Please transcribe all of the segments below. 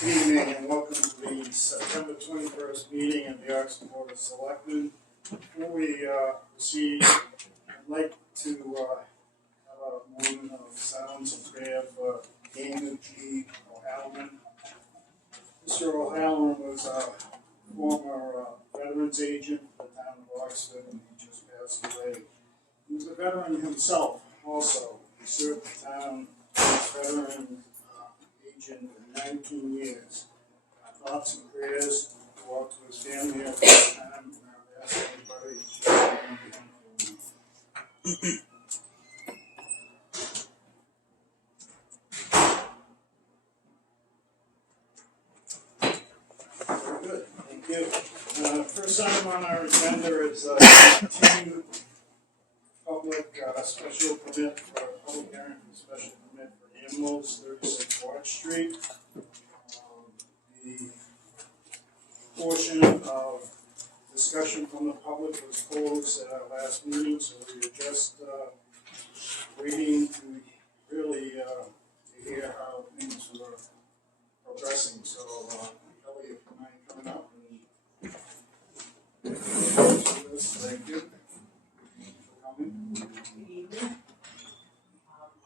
Good evening and welcome to the September 21st meeting of the Board of Selectmen. Before we proceed, I'd like to have a moment of silence and prayer for Daniel G. O'Halloran. Mr. O'Halloran was a former veterans agent for the town of Oxford, and he just passed away. He was a veteran himself also. He served the town as a veteran agent for 19 years. Thoughts and prayers go out to his family at this time, and I'll ask everybody to join me. Very good, thank you. First item on our agenda is continued public special permit for public hearing for special permit for animals, 36 Watch Street. The portion of discussion from the public was closed at our last meeting, so we were just waiting to really to hear how things were progressing. So, Kelly, if you mind coming up and thank you for coming. Good evening.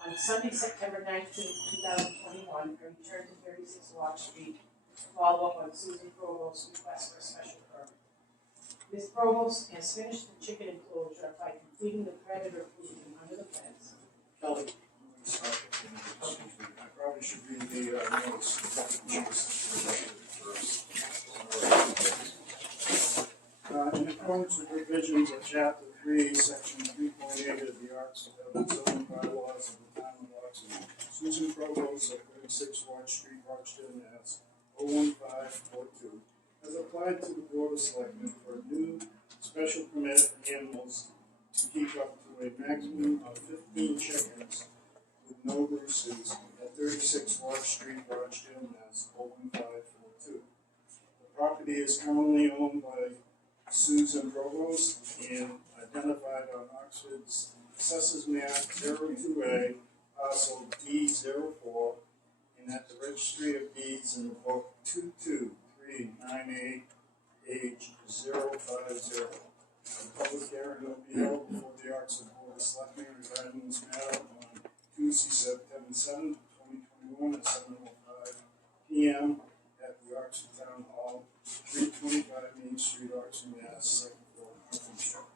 On Sunday, September 19th, 2021, I returned to 36 Watch Street to follow up on Susan Provost's request for a special permit. Ms. Provost has finished the chicken enclosure by completing the predator proofing under the fence. Kelly, I probably should read the notice in accordance with provisions of Chapter 3, Section 3.8 of the Oxford zoning bylaws of the town of Oxford, Susan Provost of 36 Watch Street, Rochdale, Mass. 01542, has applied to the Board of Selectmen for a new special permit for animals to keep up to a maximum of 15 chickens with no roosters at 36 Watch Street, Rochdale, Mass. 01542. The property is currently owned by Susan Provost and identified on Oxford's Assessors Map 02A, parcel D04, and at the Registry of Deeds in the book 22398, page 050. A public hearing will be held before the Oxford Board of Selectmen regarding this matter on Tuesday, September 7, 2021 at 7:05 p.m. at the Oxford Town Hall, 325 Main Street, Oxford, Mass. Second floor, conference room.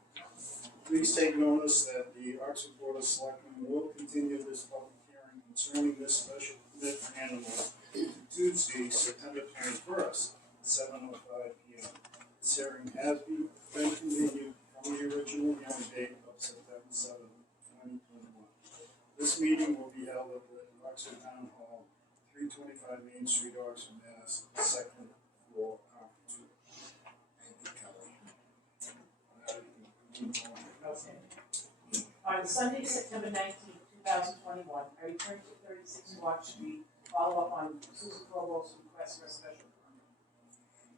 Please take notice that the Oxford Board of Selectmen will continue this public hearing concerning this special permit for animals to Tuesday, September 21st, at 7:05 p.m. This hearing has been continued from the original hearing date of September 7, 2021. This meeting will be held at the Oxford Town Hall, 325 Main Street, Oxford, Mass. Second floor, conference room. Thank you, Kelly. On Sunday, September 19th, 2021, I returned to 36 Watch Street to follow up on Susan Provost's request for a special permit.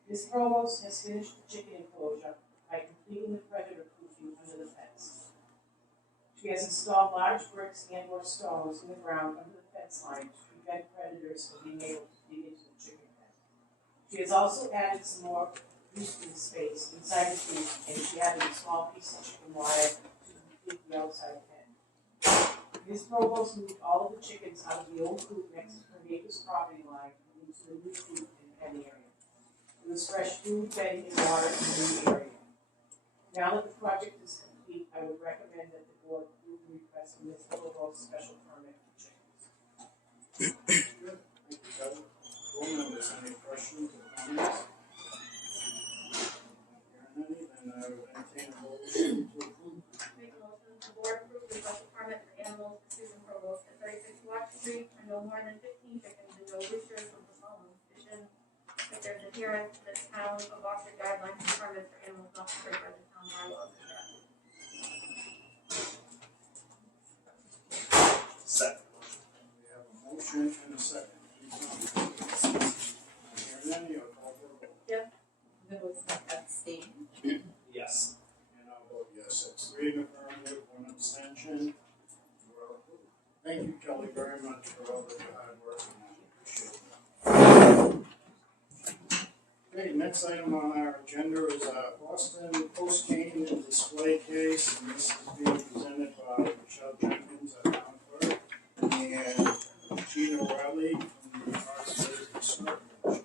Ms. Provost has finished the chicken enclosure by completing the predator proofing under the fence. She has installed large bricks and/or stones in the ground under the fence line to prevent predators from being able to dig into the chicken pen. She has also added some more roosting space inside the coop, and she added a small piece of chicken wire to complete the outside pen. Ms. Provost moved all of the chickens out of the old coop next to her neighbor's property line and into the new coop in the pen area. There was fresh food, bedding, and water in the new area. Now that the project is complete, I would recommend that the board approve the request for Ms. Provost's special permit for chickens. Good. Thank you, Kelly. Board members, any questions or comments? Hearing any, then I would entertain a motion to approve. Make a motion the board approve the special permit for animals for Susan Provost at 36 Watch Street for no more than 15 chickens and no roosters from the following condition that there's adherence to the town of Oxford guidelines and permits for animals not covered by the town bylaws and statutes. Second. We have a motion and a second. Hearing any, I'll call for a vote. There was abstain. Yes. And I'll vote yes. It's 3 in affirmative, 1 abstention. You are approved. Thank you, Kelly, very much for all the hard work. I appreciate it. next item on our agenda is a Boston Post cane and display case, and this is being presented by Michelle Jenkins at Town Clerk and Gina Riley from the Oxford Historical Commission.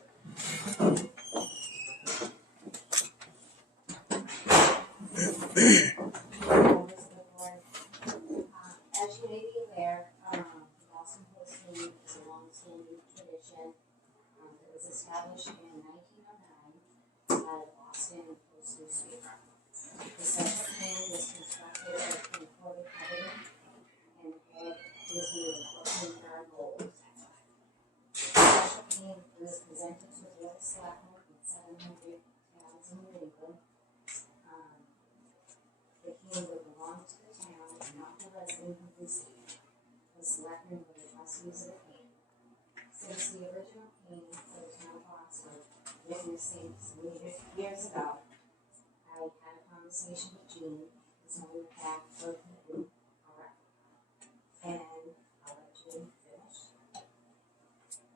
As you may be aware, Boston Post is a long-standing tradition that was established in 1909 by the Boston Post newspaper. The special cane was constructed in Covet and head was made of Brooklyn gold. The special cane was presented to the Board of Selectmen in 700 towns in New England. The cane would belong to the town, not the resident who received it. The selectmen were the trustees of the cane. Since the original cane for the town of Oxford, written some years ago, I had a conversation with Jean, concerning the fact of the correct. And I'll let Jean finish.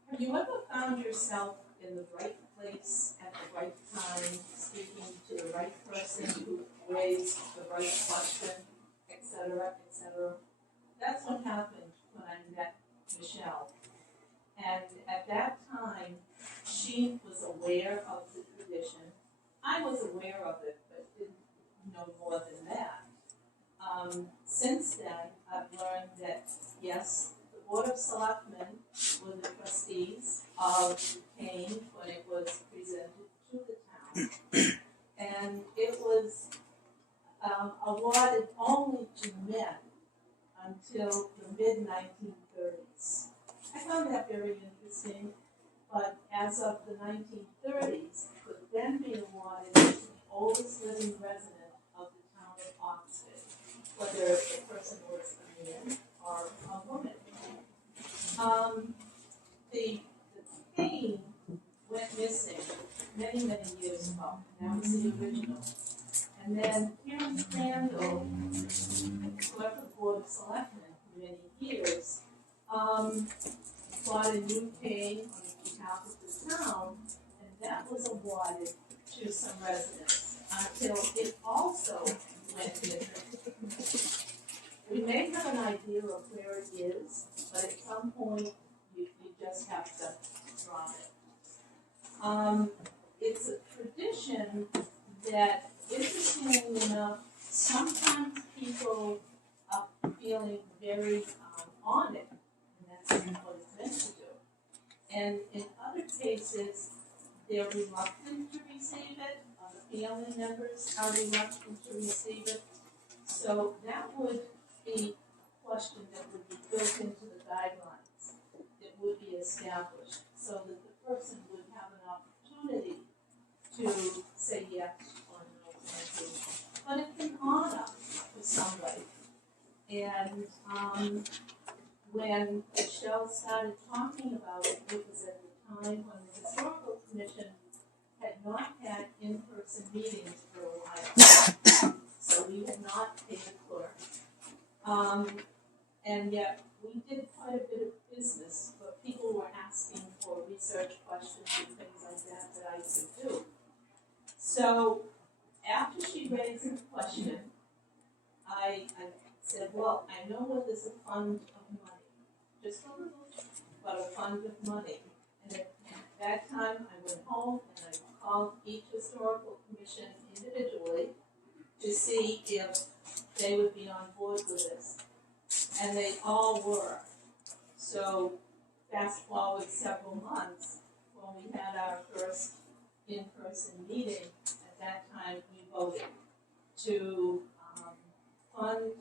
Have you ever found yourself in the right place at the right time, speaking to the right person who raised the right question, et cetera, et cetera? That's what happened when I met Michelle. And at that time, she was aware of the tradition. I was aware of it, but didn't know more than that. Since then, I've learned that, yes, the Board of Selectmen were the trustees of the cane when it was presented to the town. And it was awarded only to men until the mid-1930s. I found that very interesting, but as of the 1930s, it could then be awarded to the oldest living resident of the town of Oxford, whether the person was a man or a woman. The cane went missing many, many years ago. That was the original. And then Karen Crandall, who worked for the Board of Selectmen for many years, bought a new cane on behalf of the town, and that was awarded to some residents until it also went missing. We may have an idea of where it is, but at some point you just have to drop it. It's a tradition that, interestingly enough, sometimes people are feeling very honored, and that's what it's meant to do. And in other cases, they're reluctant to receive it, the family members are reluctant to receive it. So that would be a question that would be built into the guidelines that would be established, so that the person would have an opportunity to say yes or no, thank you. But it's an honor for somebody. And when Michelle started talking about it, it was at the time when the Historical Commission had not had in-person meetings for a while. So we had not paid a clerk. And yet we did quite a bit of business, but people were asking for research questions and things like that I could do. So after she raised the question, I said, well, I know what is a fund of money, just a little, but a fund of money. And at that time, I went home and I called each historical commission individually to see if they would be on board with this. And they all were. So fast forward several months, when we had our first in-person meeting, at that time we voted to fund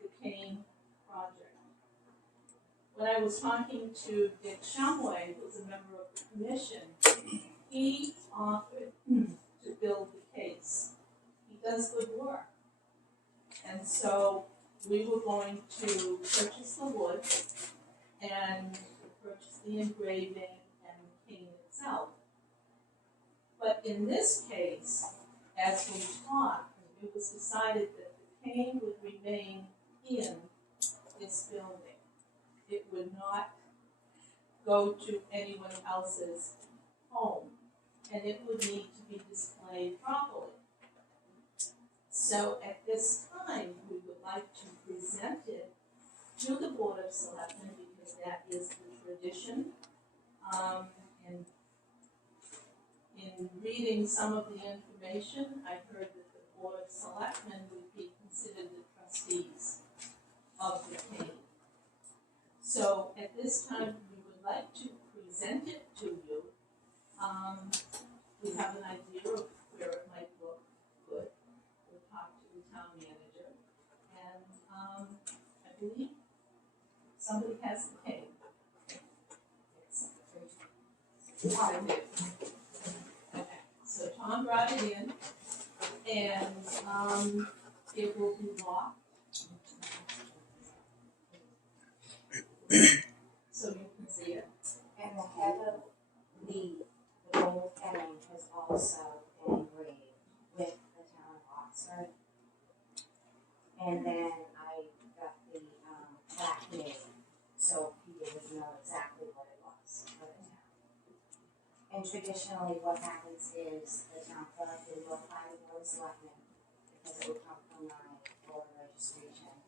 the cane project. When I was talking to Dick Shumway, who's a member of the commission, he offered to build the case. He does good work. And so we were going to purchase the wood and purchase the engraving and the cane itself. But in this case, as we talked, it was decided that the cane would remain in this building. It would not go to anyone else's home. and it would need to be displayed properly. So at this time, we would like to present it to the Board of Selectmen because that is the tradition. And in reading some of the information, I heard that the Board of Selectmen would be considered the trustees of the cane. So at this time, we would like to present it to you. We have an idea of where it might look good. We'll talk to the town manager. And I believe somebody has the cane. Okay, so Tom brought it in, and it will be locked. So you can see it. And the head of the gold heading has also been engraved with the town of Oxford. And then I got the plaque made, so people would know exactly what it was for the town. And traditionally, what happens is the town clerk will notify the Board of Selectmen, because it would come from my voter registration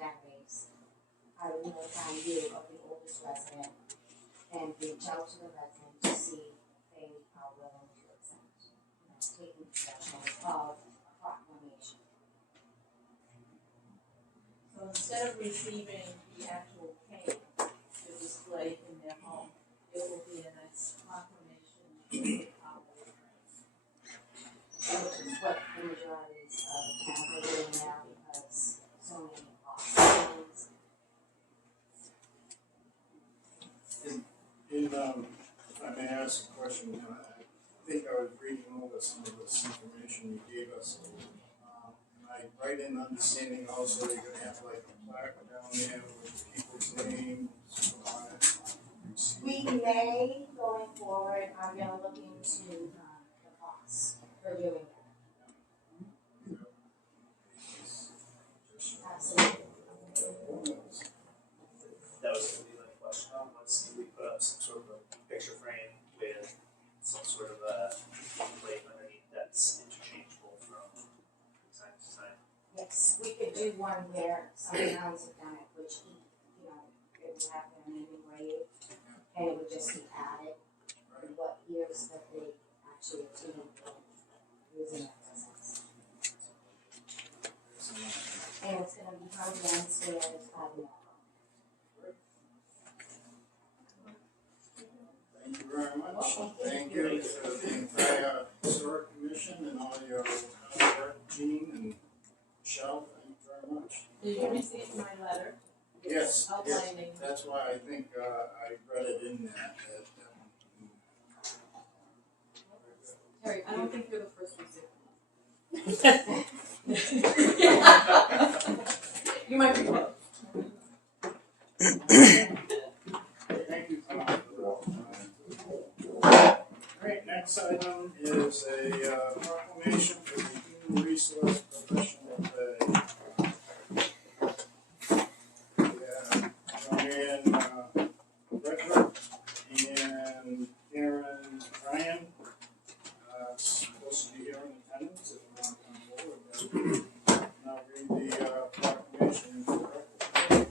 database. I would notify you of the oldest resident and reach out to the resident to see if they are willing to accept, taking possession of a proclamation. So instead of receiving the actual cane to display in their home, it will be a nice proclamation to the power. Which is what the majority of towns are doing now, because so many laws. If I may ask a question, I think I was reading over some of this information you gave us. Am I right in understanding also you're gonna have like a plaque down there with people's names on it? We may, going forward, I'm gonna look into the costs for doing that. Absolutely. That was gonna be my question, was we put up some sort of a picture frame with some sort of a plate underneath that's interchangeable from time to time. Yes, we could do one where some towns have done it, which, it would have their name engraved, and it would just be added, and what years that they actually obtained using that business. And it's gonna be hung downstairs by the mail. Thank you very much. Thank you to the entire historic commission and all your work, Jean and Michelle, thank you very much. Did you receive my letter? Yes, yes, Outlining. that's why I think I read it in that. Terry, I don't think you're the first one to. You might be close. Thank you, Tom, for that. Great, next item is a proclamation for the Human Resource Professional Day. Joanne Redford and Karen Ryan supposed to be here in attendance if you want to come forward. And I'll read the proclamation into the record.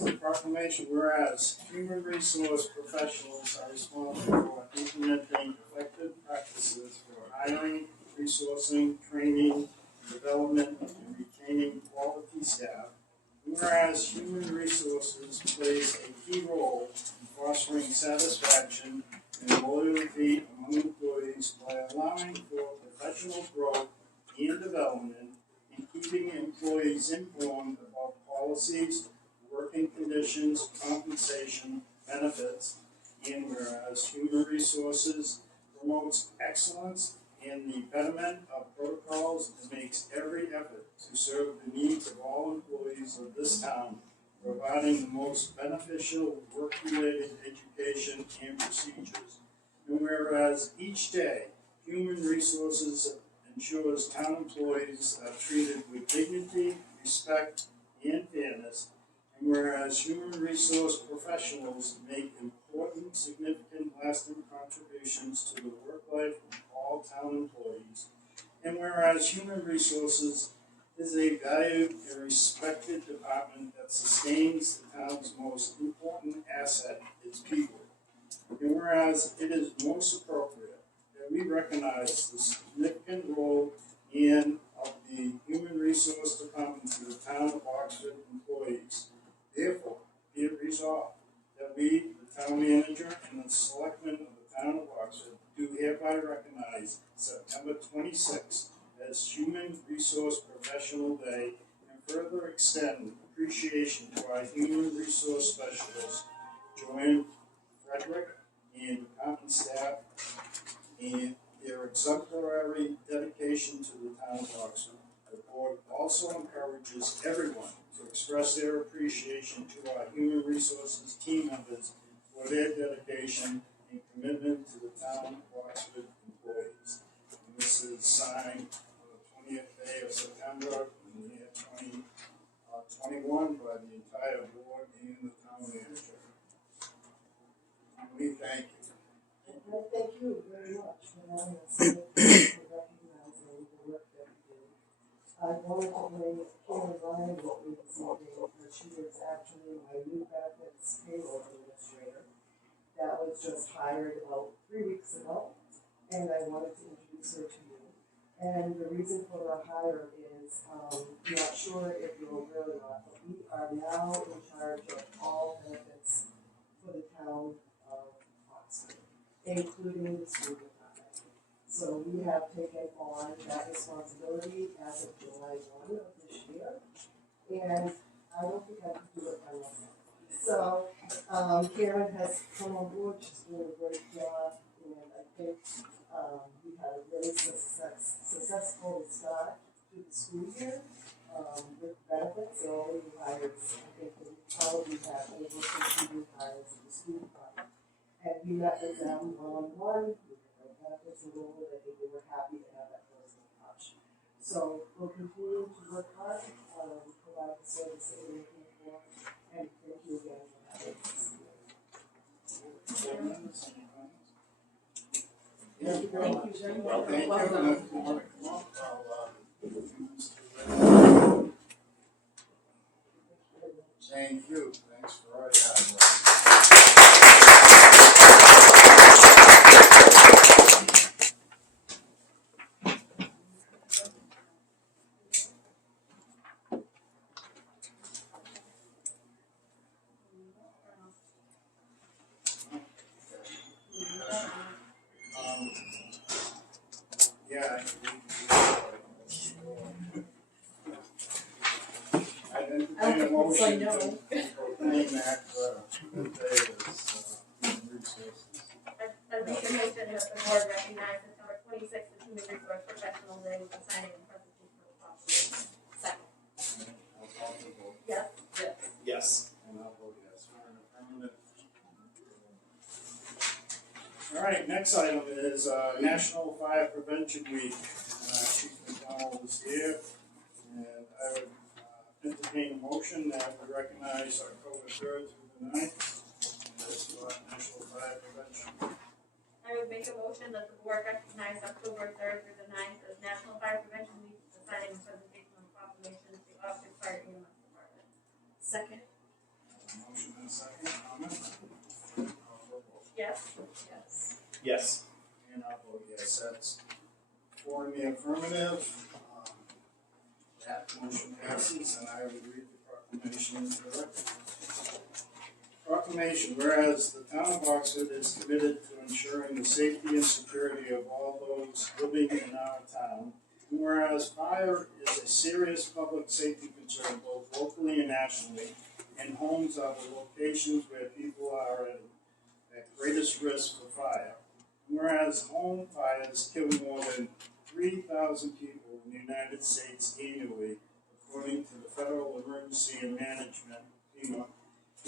The proclamation, whereas human resource professionals are responsible for implementing effective practices for hiring, resourcing, training, development, and retaining quality staff. Whereas human resources plays a key role in fostering satisfaction and loyalty among employees by allowing for professional growth and development and keeping employees informed about policies, working conditions, compensation, benefits, and whereas human resources promotes excellence in the betterment of protocols and makes every effort to serve the needs of all employees of this town, providing the most beneficial work-related education and procedures. And whereas each day, human resources ensures town employees are treated with dignity, respect, and fairness. And Whereas human resource professionals make important, significant, lasting contributions to the work life of all town employees. And whereas human resources is a valued and respected department that sustains the town's most important asset, its people. And whereas it is most appropriate that we recognize the significant role of the human resource department to the town of Oxford employees. Therefore, be it resolved that we, the town manager and the selectmen of the town of Oxford, do hereby recognize September 26th as Human Resource Professional Day and further extend appreciation to our human resource specialists, Joanne Frederick, and department staff, and their exemplary dedication to the town of Oxford. The board also encourages everyone to express their appreciation to our human resources team members for their dedication and commitment to the town of Oxford employees. And this is signed on the 20th day of September in the year 2021 by the entire board and the town manager. And we thank you. And thank you very much for having us here, for recognizing the work that we do. I wanted to bring Karen Ryan with me this evening, and she is actually my new benefits payroll administrator that was just hired about 3 weeks ago, and I wanted to introduce her to you. And the reason for the hire is, I'm not sure if you're aware or not, but we are now in charge of all benefits for the town of Oxford, including the school department. So we have taken on that responsibility as of July 1 of this year, and I don't think I could do it by myself. So Karen has come on board, she's doing a great job, and I think we had a really successful start to the school year with benefits. So all new hires, I think we probably have over 50 new hires in the school department. And we met with them one-on-one, we did their benefits a little bit, I think they were happy to have that person touch. So we'll continue to work hard, provide the service that we're looking for, and thank you again for having us here. Thank you very much. very Well, much. thank you. Welcome. If you want to come up, I'll thank you. Thanks for all your hard work. Yeah. I didn't I don't think we'll say motion no. to proclaim that good day as resources. I make a motion that the board recognize September 26th as Human Resource Professional Day with the signing and presentation of the proclamation. Second. I'll call for the vote. Yes. Yes. Yes. And I'll vote yes for an affirmative. All right, next item is National Fire Prevention Week. Chief McDonald is here, and I would entertain a motion that we recognize October 3rd through the 9th as National Fire Prevention. I would make a motion that the board recognize October 3rd through the 9th as National Fire Prevention Week with the signing and presentation of proclamation to the Oxford Fire EMS Department. Second. Motion and a second, comment? Call for a vote. Yes. Yes. Yes. And I'll vote yes, that's four in the affirmative. That motion passes, and I will read the proclamation into the record. Proclamation, whereas the town of Oxford is committed to ensuring the safety and security of all those living in our town, and whereas fire is a serious public safety concern both locally and nationally, and homes are the locations where people are at greatest risk for fire. Whereas home fires kill more than 3,000 people in the United States annually, according to the Federal Emergency and Management, FEMA,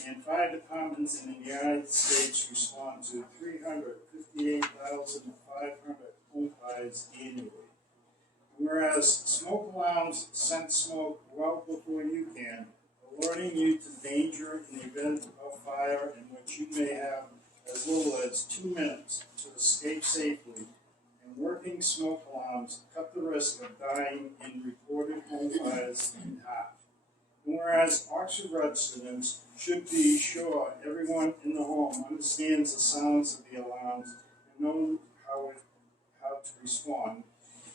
and fire departments in the United States respond to 358,500 home fires annually. Whereas smoke alarms sense smoke well before you can, alerting you to danger in the event of fire in which you may have as little as 2 minutes to escape safely, and working smoke alarms cut the risk of dying in reported home fires in half. And whereas Oxford residents should be sure everyone in the home understands the sounds of the alarms and know how to respond.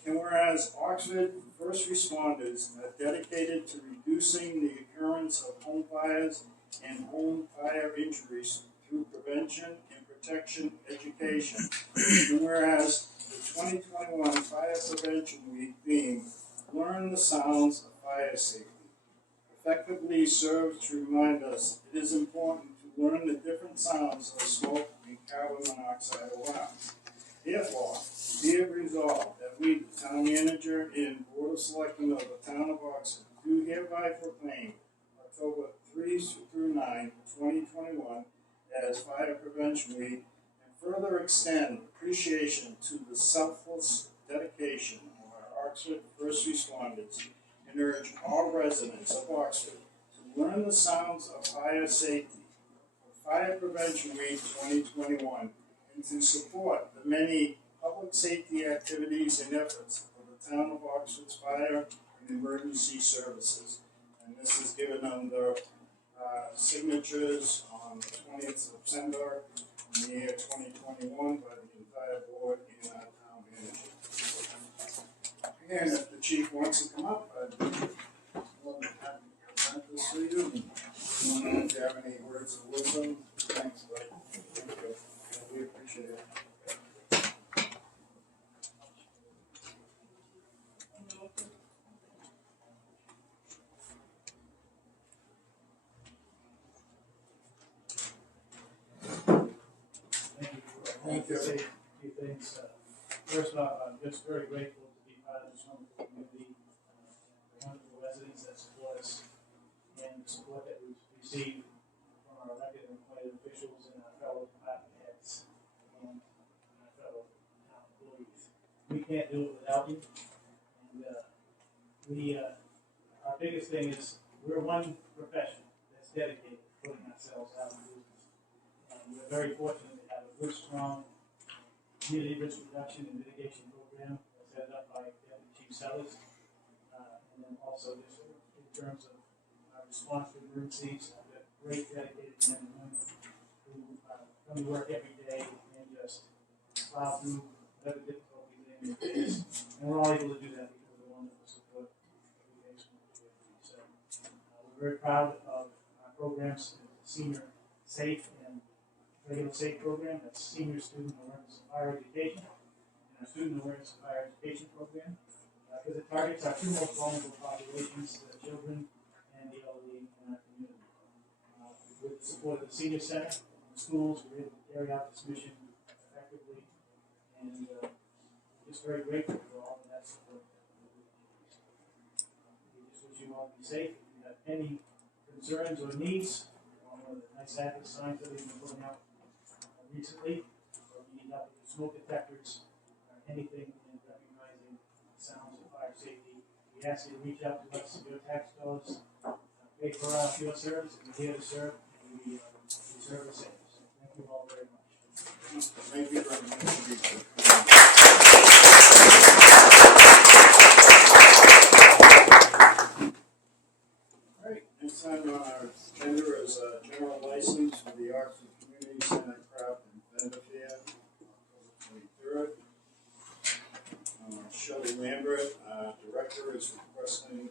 And whereas Oxford first responders are dedicated to reducing the occurrence of home fires and home fire injuries through prevention and protection education. And whereas the 2021 Fire Prevention Week theme, Learn the Sounds of Fire Safety, effectively serves to remind us it is important to learn the different sounds of smoke and carbon monoxide alarms. Therefore, be it resolved that we, the town manager and board of selectmen of the town of Oxford, do hereby proclaim October 3 through 9, 2021 as Fire Prevention Week, and further extend appreciation to the selfless dedication of our Oxford first responders, and urge all residents of Oxford to learn the sounds of fire safety for Fire Prevention Week 2021, and to support the many public safety activities and efforts of the town of Oxford's fire and emergency services. And this is given under signatures on the 20th of September in the year 2021 by the entire board and our town manager. And if the chief wants to come up, I'd be more than happy to present this to you. And I don't know if you have any words of wisdom. Thanks, buddy. Thank you. We appreciate it. Thank you. Say a few things. First off, I'm just very grateful to be part of this wonderful community, the wonderful residents that support us, and the support that we've received from our elected and appointed officials and our fellow department heads and our fellow town employees. We can't do it without you. And our biggest thing is we're one profession that's dedicated to putting ourselves out in business. And we're very fortunate to have a good, strong community risk reduction and mitigation program that's headed up by Deputy Chief Sellers. And then also just in terms of our response to emergencies, I've got great dedicated men and women who come to work every day and just plow through whatever difficulties they may face. And we're all able to do that because of the wonderful support that we face from the community. So we're very proud of our programs, the Senior Safe and Regular Safe program, that's Senior Student Awareness of Fire Education, and our Student Awareness of Fire Education program, because it targets our two most vulnerable populations, the children and the elderly in our community. With the support of the Senior Center and the schools, we're able to carry out this mission effectively, and we're just very grateful for all of that support that we're doing. We just wish you all to be safe. If you have any concerns or needs, one of the nice advert signs that we've been putting out recently, or you need help with the smoke detectors, or anything in recognizing sounds of fire safety, we ask you to reach out to us. Your tax dollars pay for your service, and we're here to serve, and we serve the same. So thank you all very much. Thank you very much. All right, next time on our agenda is a general license for the Oxford Community Center Craft and Vendor Fair, October 23rd. Shelley Lambert, director, is requesting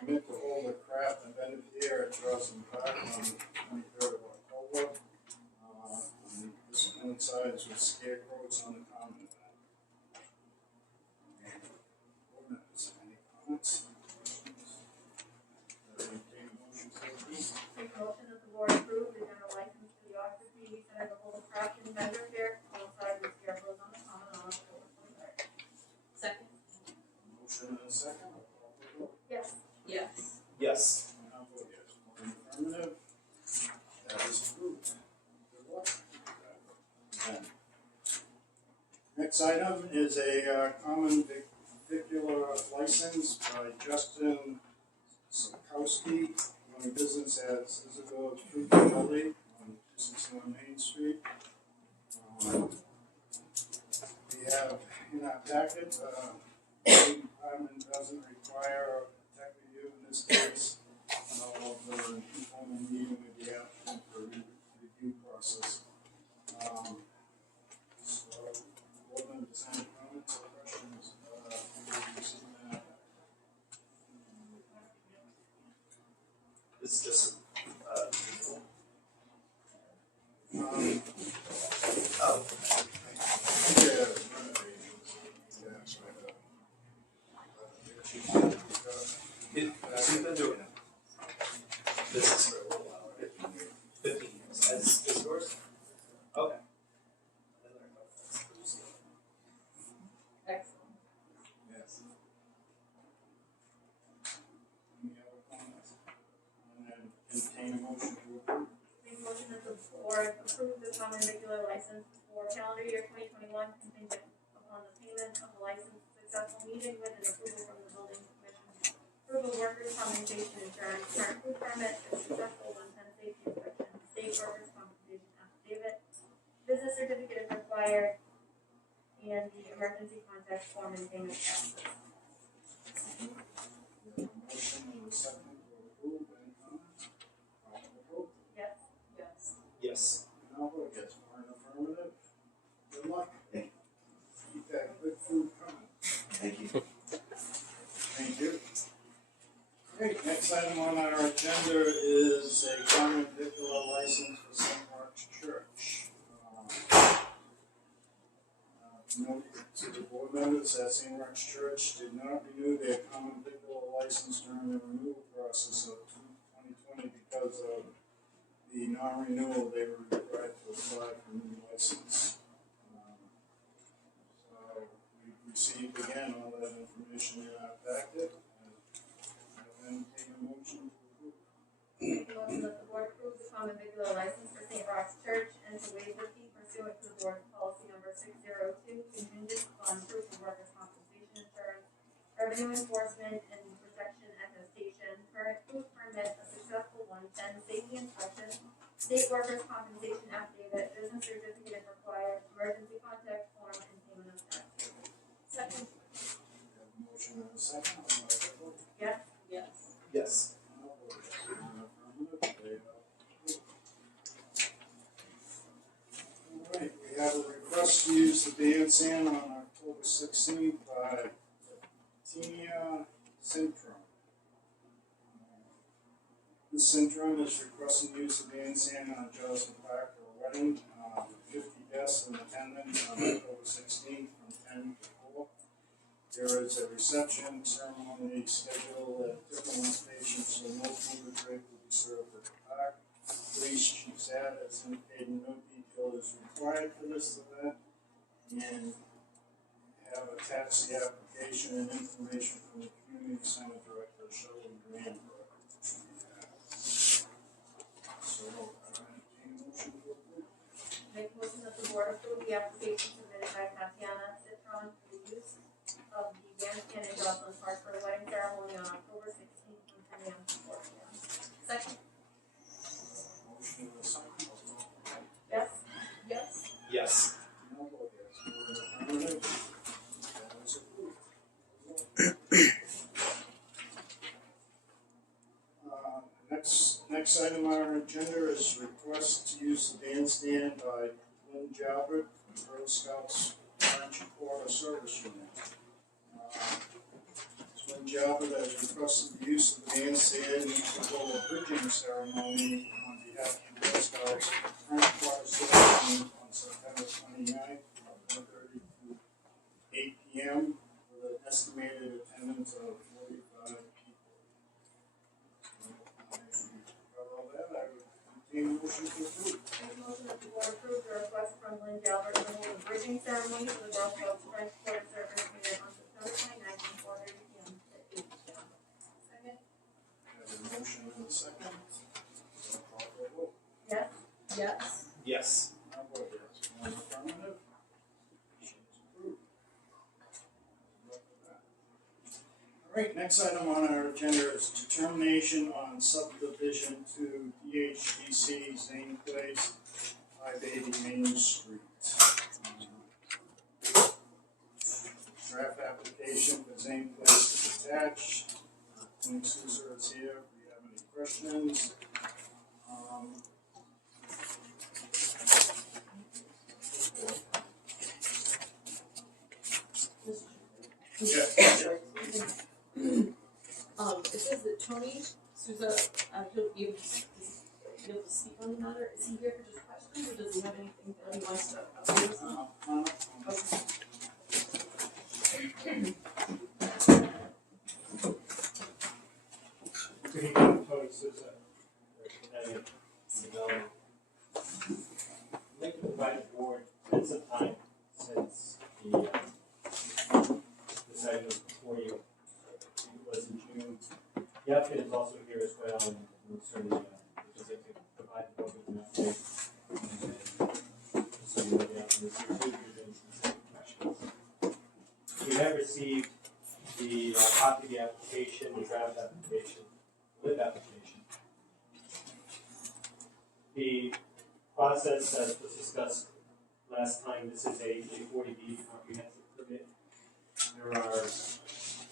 permit to hold a craft and vendor fair at Charleston Park on the 23rd of October. And this coincides with scarecrows on the common event. Any comments? Make a motion that the board approve the general license for the Oxford Community Center to hold a craft and vendor fair alongside with scarecrows on the common on October 23rd. Second? Motion and a second. Yes. Yes. Yes. I'll vote yes. One affirmative. That is approved. Good luck. Okay. Next item is a common vicular license by Justin Sikowski, license at Isabel Fruit Deli on 261 Main Street. We have in our packet, the department doesn't require a tech review in this case. Of the informal meeting with the applicant for review process. So, board members, any comments or questions? It's just, oh, Yeah, renovations. Yeah, that's right. You've been doing business for a little while, right? 15 years. As yours? Okay. Excellent. Yes. Any other comments? And then entertain a motion to approve. Make motion that the board approve the common regular license for calendar year 2021 contingent upon the payment of the license, successful meeting with and approval from the building commission, approval of workers' compensation insurance, current food permit, and successful one-time safety inspection, state workers' compensation affidavit, business certificate is required, and the emergency contact form and payment taxes. We have a motion and a second to approve. Any comments? Call for the vote. Yes. Yes. Yes. And I'll vote yes for an affirmative. Good luck. Keep that good food coming. Thank you. Thank you. Great, next item on our agenda is a common vicular license for St. Mark's Church. Note to the board members that St. Mark's Church did not renew their common vicular license during the renewal process of 2020 because of the non-renewal. They were required to apply for a new license. So we received again all that information in our packet. And take a motion to approve. Make a motion that the board approve the common vicular license for St. Rock's Church and to waive the fee pursuant to the board's policy number 602, contingent upon proof of workers' compensation insurance, revenue enforcement and protection attestation, current food permit, a successful 110 safety inspection, state workers' compensation affidavit, business certificate if required, emergency contact form, and payment of taxes. Second. We have a motion and a second. All in favor? Yes. Yes. Yes. I'll vote yes. Affirmative. They are approved. All right, we have a request to use the bandstand on October 16th by Tina Centrum. This Centrum is requesting use of bandstand on Joseph Park for a wedding. 50 guests in attendance on October 16th from 10 to 4. There is a reception ceremony scheduled at different locations, so no food or drink will be served at the park. Police chief said, as indicated, no detail is required for this event, and have attached the application and information from the community center director, Shirley Grandberg. So, entertain a motion to approve. Make a motion that the board approve the application submitted by Tatiana Citron for the use of the bandstand in Jocelyn Park for a wedding ceremony on October 16th from 10 a.m. to 4 p.m. Second. Motion and a second. Yes. Yes. Yes. No vote yes. For an affirmative. That is approved. Next item on our agenda is request to use the bandstand by Lynn Jalbert, Girl Scouts French Quarter Service Unit. Lynn Jalbert has requested the use of the bandstand to hold a bridging ceremony on behalf of the Girl Scouts French Quarter Service Unit on September 29th from 1:30 to 8 p.m. with an estimated attendance of 45 people. All that, I would entertain a motion to approve. Make a motion that the board approve the request from Lynn Jalbert to hold a bridging ceremony for the Girl Scouts French Quarter Service Unit on September 29th from 4:30 p.m. to 8 p.m. Second. I have a motion and a second. Roll call for a vote. Yes. Yes. Yes. I vote yes. One affirmative. Motion is approved. All right, next item on our agenda is determination on subdivision 2 questions? Yeah. It says that Tony Souza, he'll be able to speak on the matter. Is he here for just questions, or does he have anything that he wants to update us on? Good evening, Tony Souza, representing development. I'd like to provide the board with some time since this item was before you. It was in June. The applicant is also here as well, and we'll certainly just like to provide the board with an update. And so you know the applicant is here too, if there's any specific questions. We have received the copy of the application, the draft application, with application. The process, as was discussed last time, this is a 40B comprehensive permit. There are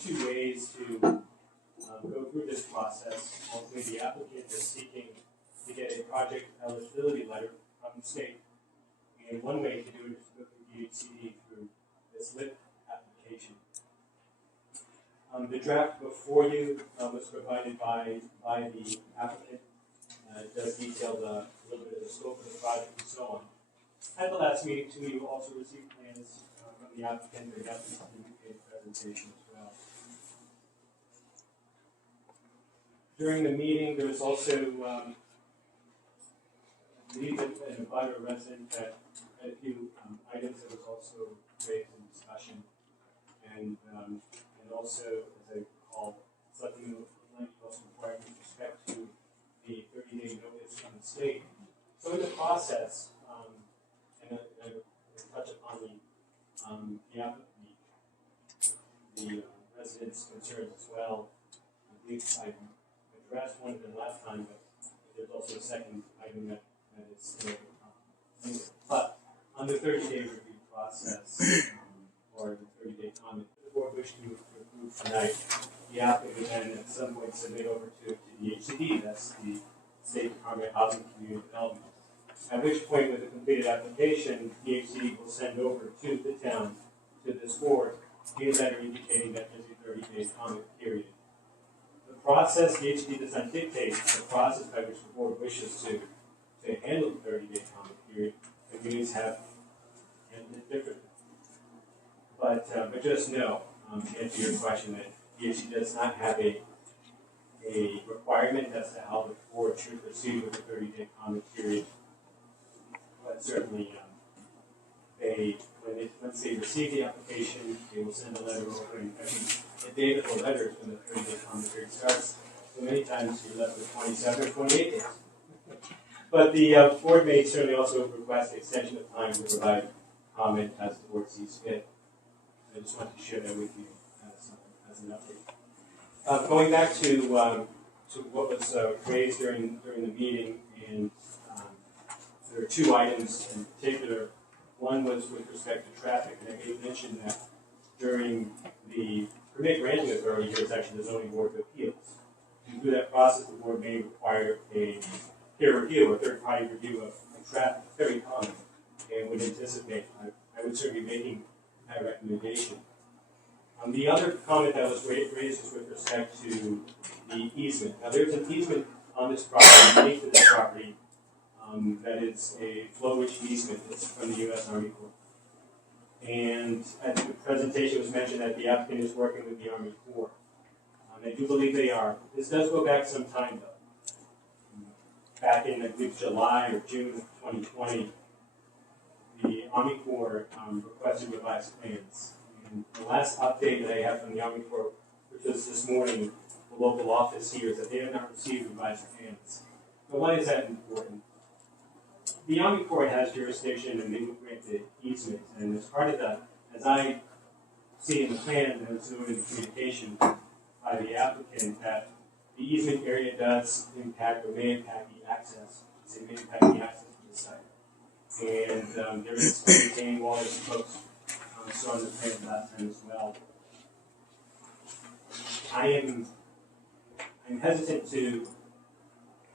two ways to go through this process. Ultimately, the applicant is seeking to get a project eligibility letter from the state. And one way to do it is to go through DHCD through this LIP application. The draft before you was provided by the applicant. It does detail a little bit of the scope of the project and so on. At the last meeting, too, you also received plans from the applicant. The applicant gave a presentation as well. During the meeting, there was also, I believe that an abutter resident that had a few items that was also raised in discussion. And also, as I recall, selecting the land use required with respect to the 30-day notice from the state. So in the process, and I touch upon the residents' concerns as well. I believe I addressed one of them last time, but there's also a second item that is still but on the 30-day review process, or the 30-day comment, the board wished to approve tonight. The applicant would then at some point submit over to the HCD, that's the State Department of Housing and Community Development. At which point, with a completed application, the HCD will send over to the town, to this board, a letter indicating that there's a 30-day comment period. The process, the HCD does not dictate the process by which the board wishes to handle the 30-day comment period. The communities have handled it differently. But just know, to answer your question, that the HCD does not have a requirement as to how the board should proceed with the 30-day comment period. But certainly, once they receive the application, they will send a letter over, and the date of the letter is when the 30-day comment period starts. So many times you're left with 27 or 28 days. But the board may certainly also request extension of time to provide comment as the board sees fit. I just wanted to share that with you as an update. Going back to what was raised during the meeting, and there are two items in particular. One was with respect to traffic, and I made mention that during the permit granting authority, here is actually the Zoning Board of Appeals. And through that process, the board may require a peer review or third-party review of traffic, very common, and would anticipate. I would certainly be making that recommendation. The other comment that was raised is with respect to the easement. Now, there's an easement on this property, unique to this property, that is a flowage easement. It's from the U.S. Army Corps. And at the presentation was mentioned that the applicant is working with the Army Corps. I do believe they are. This does go back some time, though. Back in, I believe, July or June of 2020, the Army Corps requested revised plans. And the last update that I have from the Army Corps, which was this morning, the local office here, is that they have not received revised plans. But why is that important? The Army Corps has jurisdiction, and they will grant the easement. And as part of that, as I see in the plan, and it's noted in communication by the applicant, that the easement area does impact or may impact the access. It may impact the access to the site. And there is a retaining wall that's supposed saw on the plan last time as well. I'm hesitant to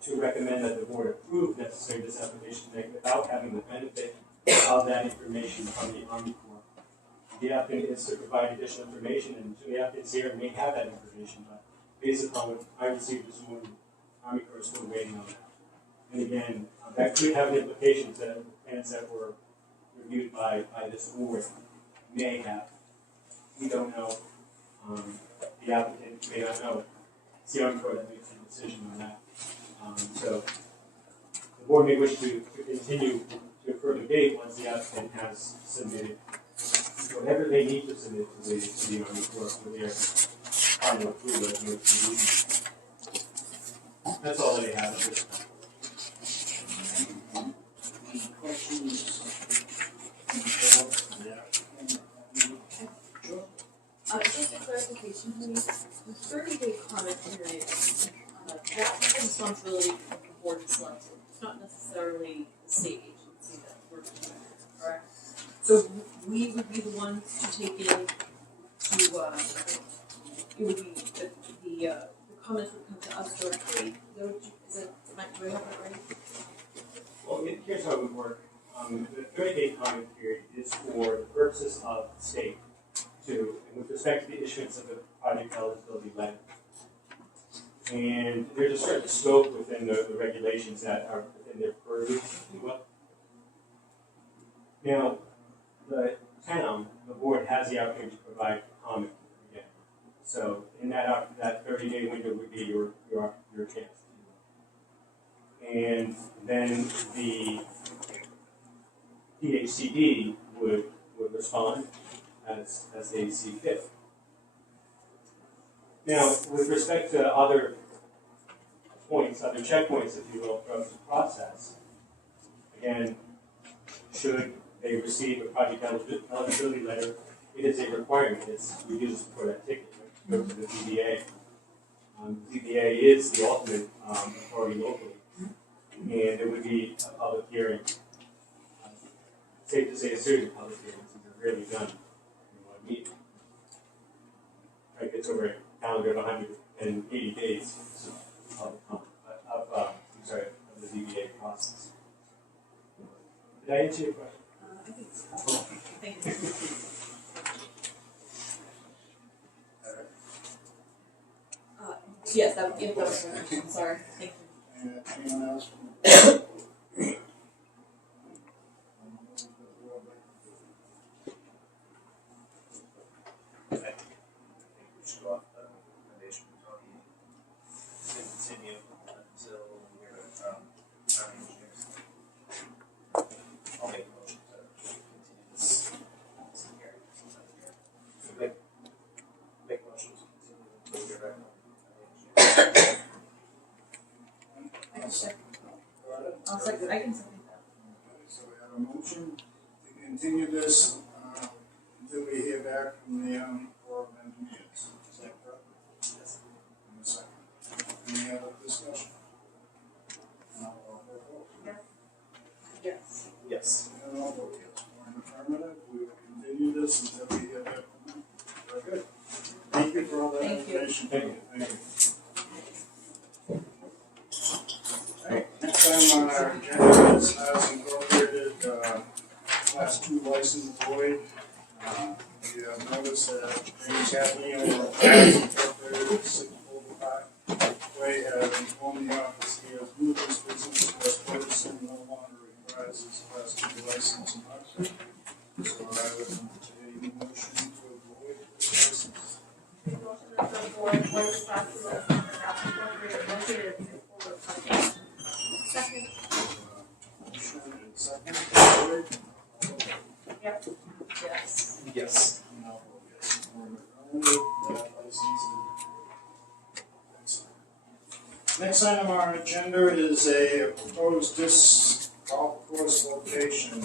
to recommend that the board approve necessary disapplication without having the benefit of that information from the Army Corps. The applicant is to provide additional information, and two of the applicants here may have that information, but based upon what I received this morning, Army Corps is still waiting on that. And again, that could have implications that the plans that were reviewed by this board may have. We don't know. The applicant may not know. It's the Army Corps that makes the decision on that. So the board may wish to continue to a further date once the applicant has submitted whatever they need to submit to the Army Corps for their final approval of the resolution. That's all that I have at this time. Any questions? Just a clarification, please. The 30-day comment period, that's the responsibility of the board of selectmen. It's not necessarily the state agency that works with it, correct? So we would be the ones to take in to, it would be, the comments would come to us directly. Do I have that right? Well, here's how it would work. The 30-day comment period is for the purposes of the state to, with respect to the issuance of the project eligibility letter. And there's a certain scope within the regulations that are within their purview, if you will. Now, the town, the board has the opportunity to provide comment again. So in that 30-day window would be your chance. And then the DHCD would respond as they see fit. Now, with respect to other points, other checkpoints, if you will, throughout the process, again, should they receive a project eligibility letter, it is a requirement. It's used for that ticket. Go to the ZBA. The ZBA is the ultimate authority locally, and there would be a public hearing. Safe to say a series of public hearings are rarely done in one meeting. Right, it's over a calendar of 180 days of the ZBA process. Did I answer your question? I think so. Thank you. Yes, that was my question. Sorry. Thank you. Anyone else? I can second that. So we have a motion to continue this until we hear back from the Corps of Engineers. Is that correct? Yes. And a second. Any other discussion? Now I'll vote. Yes. Yes. And I'll vote yes. For an affirmative, we will continue this until we hear back from them. Very good. Thank you for all that Thank you. information. Thank you. Thank you. Next time on our agenda is as incorporated class 2 license void. You have noticed that James Hadley over as incorporated 6 Boulder Way has informed the office he has moved his business where Ferguson no longer requires his class 2 license in Oxford. So I would entertain a motion to avoid this license. Motion that the board voice class 2 license for House Incorporated located at 6 Boulder Park. Second. Motion and second. Void. Yep. Yes. Yes. And I'll vote yes. For an affirmative, that license is excellent. Next item on our agenda is a proposed disc golf course location.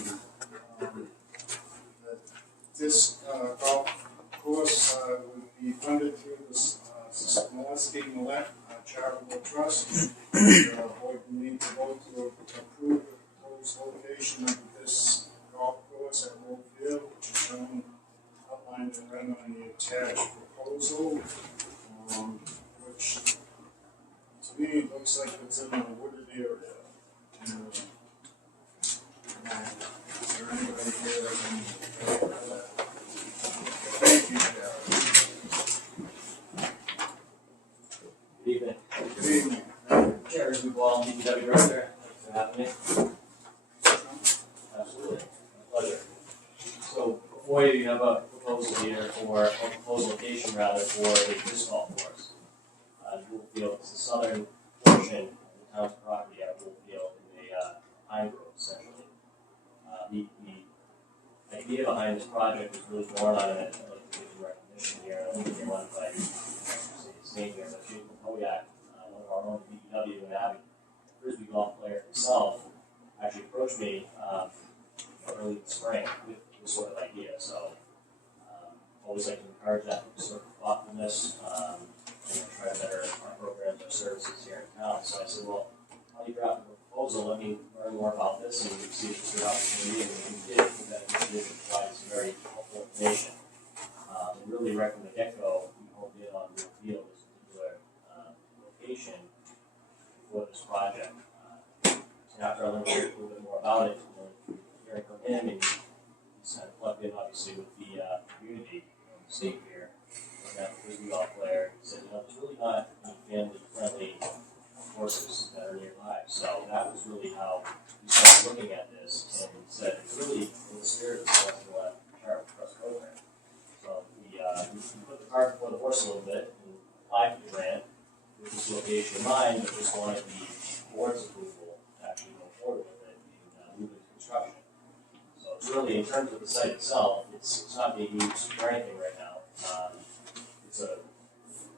This golf course would be funded through the Molesky Millet Charitable Trust. The board will need to vote to approve the proposed location of this golf course at Wolf Field, which is shown outlined in red on the attached proposal, which to me looks like it's in a wooded area. Is there anybody here that can verify that? Thank you, Gary. Good evening. Good evening. Jerry Duval, DPW Director. Thanks for having me. Absolutely. My pleasure. So before you have a proposal here for, a proposed location rather, for a disc golf course. Woolfield is the southern portion of the town's property at Woolfield in a pine grove, essentially. The idea behind this project is really born on it. I'd like to give you recognition here. I don't think they want to say his name here, but Jason Koyak, one of our own DPW and avid frisbee golf player himself, actually approached me early in the spring with this sort of idea. So always like to encourage that sort of thoughtfulness, try to better our programs, our services here in town. So I said, well, how do you draft a proposal? Let me learn more about this and see if it's a good opportunity. And we did. That initiative provided some very helpful information. And really right from the get-go, we honed in on the field, this particular location for this project. And after I learned a little bit more about it, hearing from him, and he's kind of plugged in obviously with the community, the state here, and that frisbee golf player, he said, there's really not any family-friendly courses that are nearby. So that was really how we started looking at this, and said it's really in the spirit of the Western Charter Trust program. So we put the cart before the horse a little bit and applied for the grant with this location in mind, but just wanted the board's approval to actually go forward with it and move into construction. So it's really, in terms of the site itself, it's not being used for anything right now. It's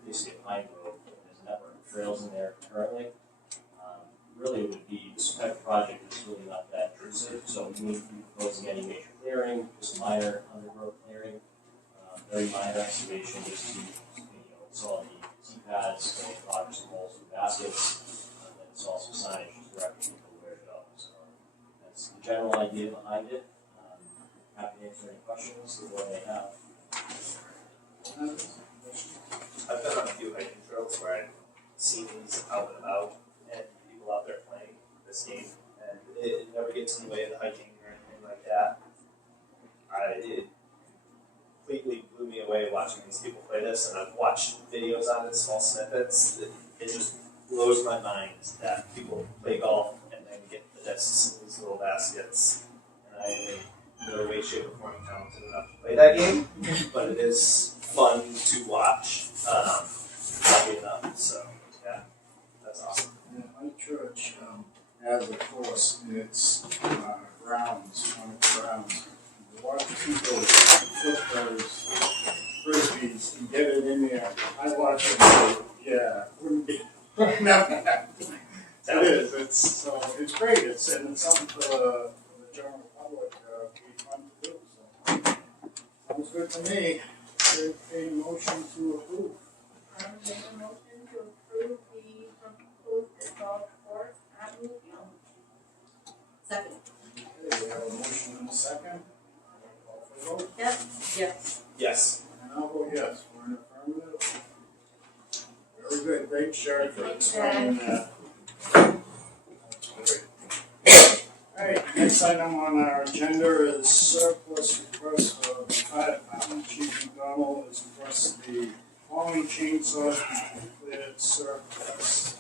basically a pine grove. There's a network of trails in there currently. Really, it would be this type of project is really not that intrusive. So we wouldn't be proposing any major clearing, just minor undergrowth clearing, very minor excavation, just to install the T-pads, cloggers and holes and baskets, and then install some signage to direct people where to go. So that's the general idea behind it. Happy to answer any questions the board may have. I've been on a few hiking trails where I've seen these out and about, and people out there playing this game, and it never gets in the way of the hiking or anything like that. It completely blew me away watching these people play this, and I've watched videos on it, small snippets. It just blows my mind that people play golf and then get the discs in these little baskets. And I am in no way, shape, or form talented enough to play that game, but it is fun to watch. Happy enough, so yeah, that's awesome. Yeah, my church has a course in its grounds, on its grounds. A lot of people flip those frisbees and get it in there. I watch it, yeah, wouldn't be, never happened. It is, it's great, and it's something for the general public, be fun to do, so. Sounds good to me. A motion to approve. Make a motion to approve the proposed disc golf course at Woolfield. Second. Okay, we have a motion and a second. Call for the vote. Yes. Yes. Yes. And I'll vote yes, we're in affirmative. Very good, thanks Sharon for explaining that. That's great. Alright, next item on our agenda is surplus request for the fire department. Chief McDonald has requested the following chainsaw declared surplus.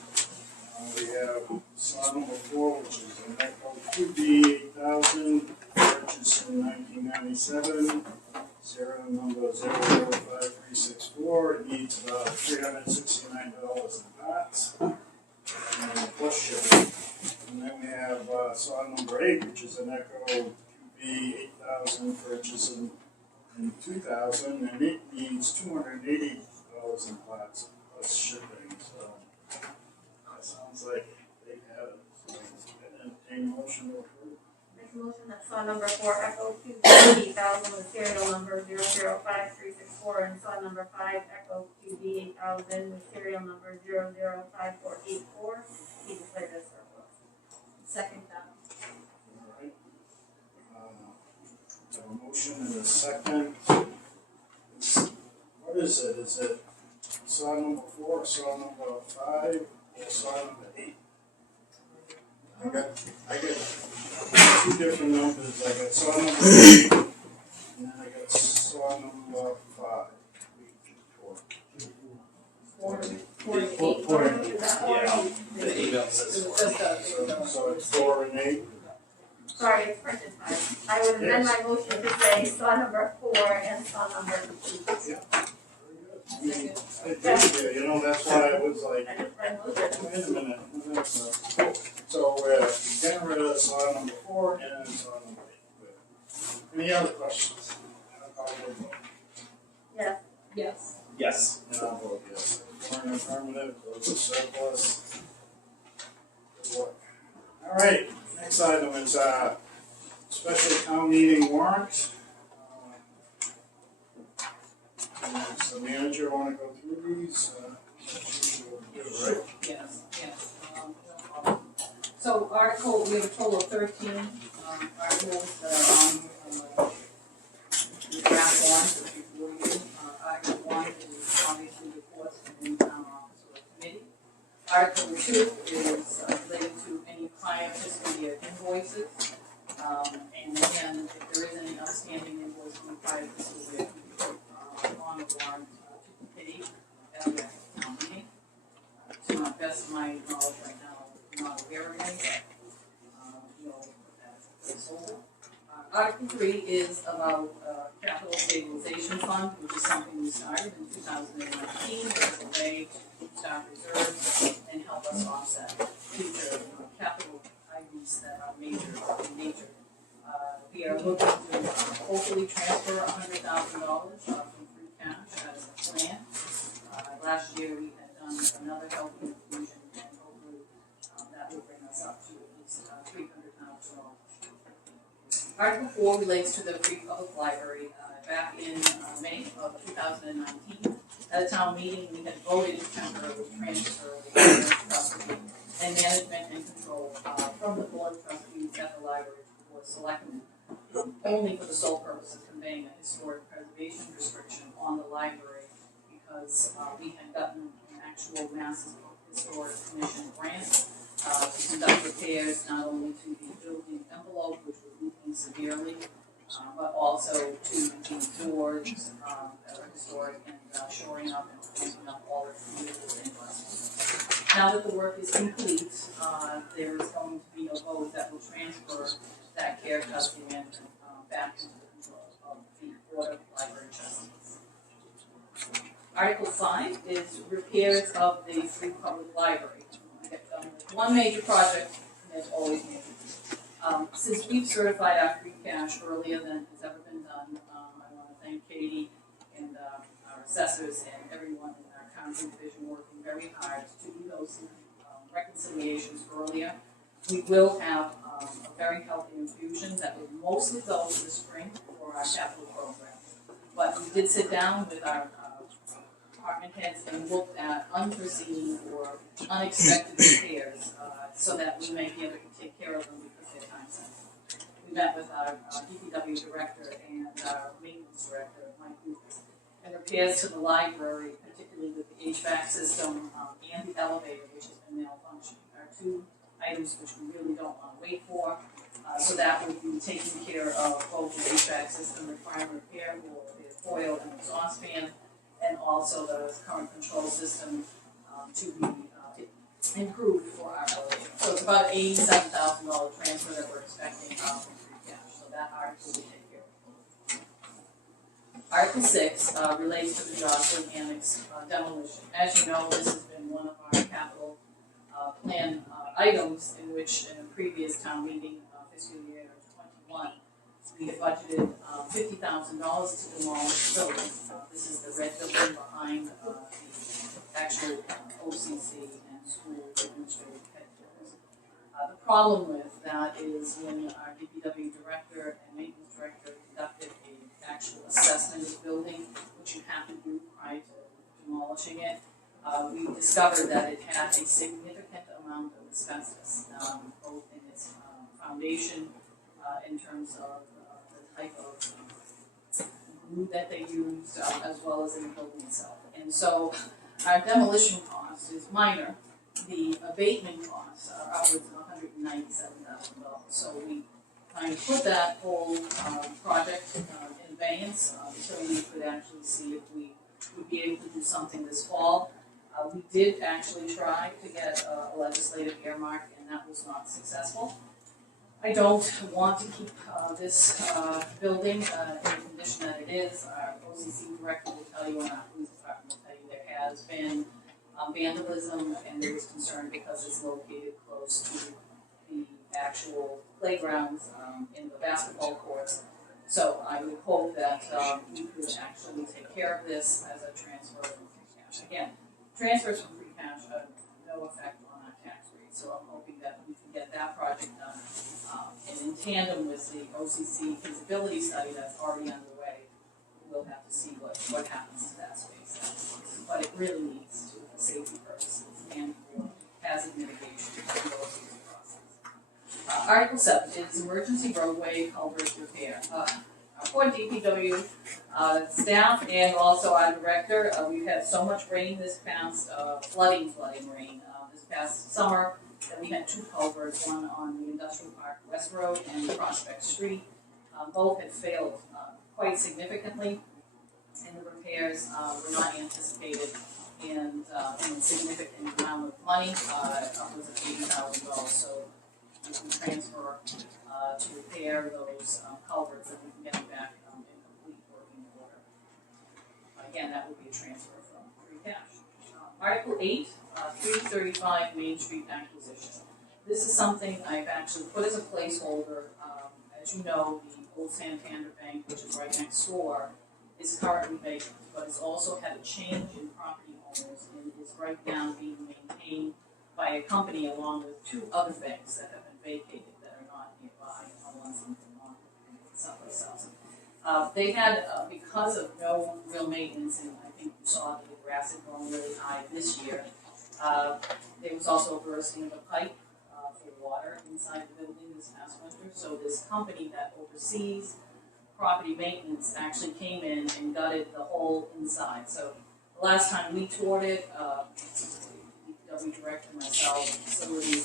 We have saw number 4, which is an Echo 2B 8000, purchased in 1997. Serial number 005364. It needs about $369 in parts, and plus shipping. And then we have saw number 8, which is an Echo 2B 8000, purchased in 2000, and it needs $280 in parts plus shipping. So that sounds like they have it. So entertain a motion to approve. Make a motion that saw number 4 Echo 2B 8000 with serial number 005364 and saw number 5 Echo 2B 8000 with serial number 005484 be declared as surplus. Second that. All right. Have a motion and a second. What is it? Is it saw number 4, saw number 5, or saw number 8? I got two different numbers, I got saw number 8, and then I got saw number 5. Four and Four. Yeah, the email says four. So it's 4 and 8. Sorry, it's printed time. I would amend my motion to say saw number 4 and saw number 2. You know, that's why I was like, I just read motion. wait a minute. So we're getting rid of saw number 4 and saw number 8. Any other questions? I'll vote. Yes. Yes. Yes. And I'll vote yes. Warrant affirmative, goes to surplus. Good work. All right, next item is special town meeting warrant. Does the manager want to go through these? Right? Yes, yes, no problem. So article, we have a total of 13, articles that are on, the draft warrant before you. Article 1 is obviously reports from the town office or committee. Article 2 is related to any prior fiscal year invoices. And again, if there is any outstanding invoice from the prior fiscal year, we put on the warrant to be paid at the town meeting. To my best of my knowledge right now, I'm not aware of any, we'll put that as a placeholder. Article 3 is about capital stabilization fund, which is something we started in 2019 as a way to start reserves and help us offset future capital items that are major in nature. We are looking to hopefully transfer $100,000 from free cash as a plan. Last year we had done another health infusion, and hopefully that will bring us up to at least $300,000. Article 4 relates to the Free Public Library. Back in May of 2019, at a town meeting, we had voted to temporarily transfer the library trustee and management and control from the Board of Trustees at the library to the Board of Selectmen, only for the sole purpose of conveying a historic preservation restriction on the library, because we had gotten an actual Mass Historic Commission grant to conduct repairs not only to the building envelope, which was leaking severely, but also to the doors that are historic and shoring up and cleaning up all the windows and doors. Now that the work is complete, there is going to be a vote that will transfer that care custody management back into the control of the Board of Library Trustees. Article 5 is repairs of the Free Public Library. I get done with one major project, and there's always major. Since we've certified our free cash earlier than has ever been done, I want to thank Katie and our assessors and everyone in our accounting division working very hard to do those reconciliations earlier. We will have a very healthy infusion that will mostly go to the spring for our capital program. But we did sit down with our department heads and looked at unforeseen or unexpected repairs so that we may be able to take care of them because they're time sensitive. We met with our DPW director and our maintenance director, Mike Lucas, and repairs to the library, particularly with the HVAC system and the elevator, which has been malfunctioning, are two items which we really don't want to wait for. So that would be taking care of both the HVAC system requiring repair or the coil and exhaust fan, and also the current control system to be improved for our elevator. So it's about $87,000 transfer that we're expecting from free cash. So that article will take care of it. Article 6 relates to the Jocelyn Annex demolition. As you know, this has been one of our capital plan items in which in a previous town meeting, fiscal year 21, we had budgeted $50,000 to demolish the building. This is the red building behind the actual OCC and school administrative headquarters. The problem with that is when our DPW director and maintenance director conducted an actual assessment of the building, which you have to do prior to demolishing it, we discovered that it had a significant amount of asbestos, both in its foundation, in terms of the type of glue that they used, as well as in the building itself. And so our demolition cost is minor. The abatement costs are upwards of $197,000. so we kind of put that whole project in abeyance until we could actually see if we would be able to do something this fall. We did actually try to get a legislative earmark, and that was not successful. I don't want to keep this building in the condition that it is. Our OCC director will tell you, and our police department will tell you, there has been vandalism, and there was concern because it's located close to the actual playgrounds in the basketball courts. So I would hope that we could actually take care of this as a transfer from free cash. Again, transfers from free cash have no effect on our tax rate, so I'm hoping that we can get that project done. And in tandem with the OCC feasibility study that's already underway, we'll have to see what happens to that space. But it really needs to, for safety purposes and for hazard mitigation to go through the process. Article 7 is emergency roadway culvert repair. Our poor DPW staff and also our director, we've had so much rain this past, flooding rain this past summer, that we had two culverts, one on the Industrial Park West Road and Prospect Street. Both had failed quite significantly, and the repairs were not anticipated and in a significant amount of money, upwards of $80,000. So we can transfer to repair those culverts, and we can get them back in complete working order. Again, that would be a transfer from free cash. Article 8, 335 Main Street acquisition. This is something I've actually put as a placeholder. As you know, the old Santander Bank, which is right next door, is currently vacant, but it's also had a change in property owners and is right now being maintained by a company along with two other banks that have been vacated that are not nearby, one's in Vermont, someplace else. They had, because of no real maintenance, and I think you saw that the grass had grown really high this year, there was also a bursting of a pipe for water inside the building this past winter. So this company that oversees property maintenance actually came in and gutted the whole inside. So the last time we toured it, the DPW director, myself, the facility,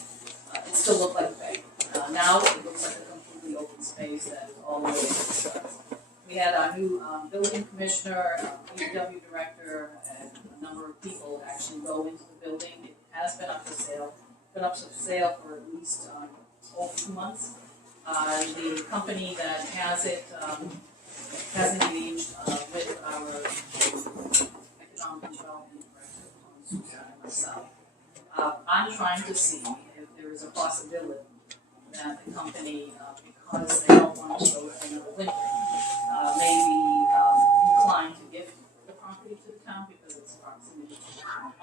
it still looked like a bank. Now it looks like a completely open space that is all the way inside. We had our new building commissioner, DPW director, and a number of people actually go into the building. It has been up for sale. Been up for sale for at least over 2 months. The company that has it has engaged with our economic development director, Susan, and myself. I'm trying to see if there is a possibility that the company, because they don't want to go with another winter, may be inclined to gift the property to the town because it's proximity to the town.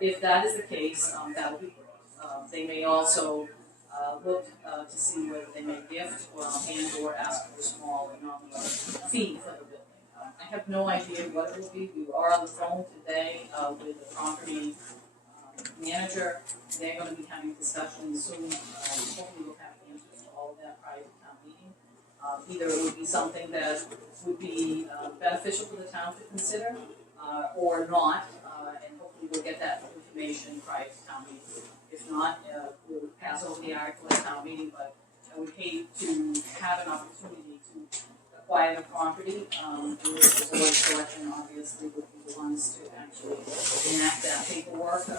If that is the case, that would be great. They may also look to see whether they may gift and or ask for a small and nominal fee for the building. I have no idea what it will be. We are on the phone today with the property manager. They're going to be having discussions soon. Hopefully we'll have answers to all of that prior to town meeting. Either it would be something that would be beneficial for the town to consider or not, and hopefully we'll get that information prior to town meeting. If not, we'll pass over the article at town meeting, but I would hate to have an opportunity to acquire the property. The Board of Selectmen obviously would be the ones to actually enact that paperwork and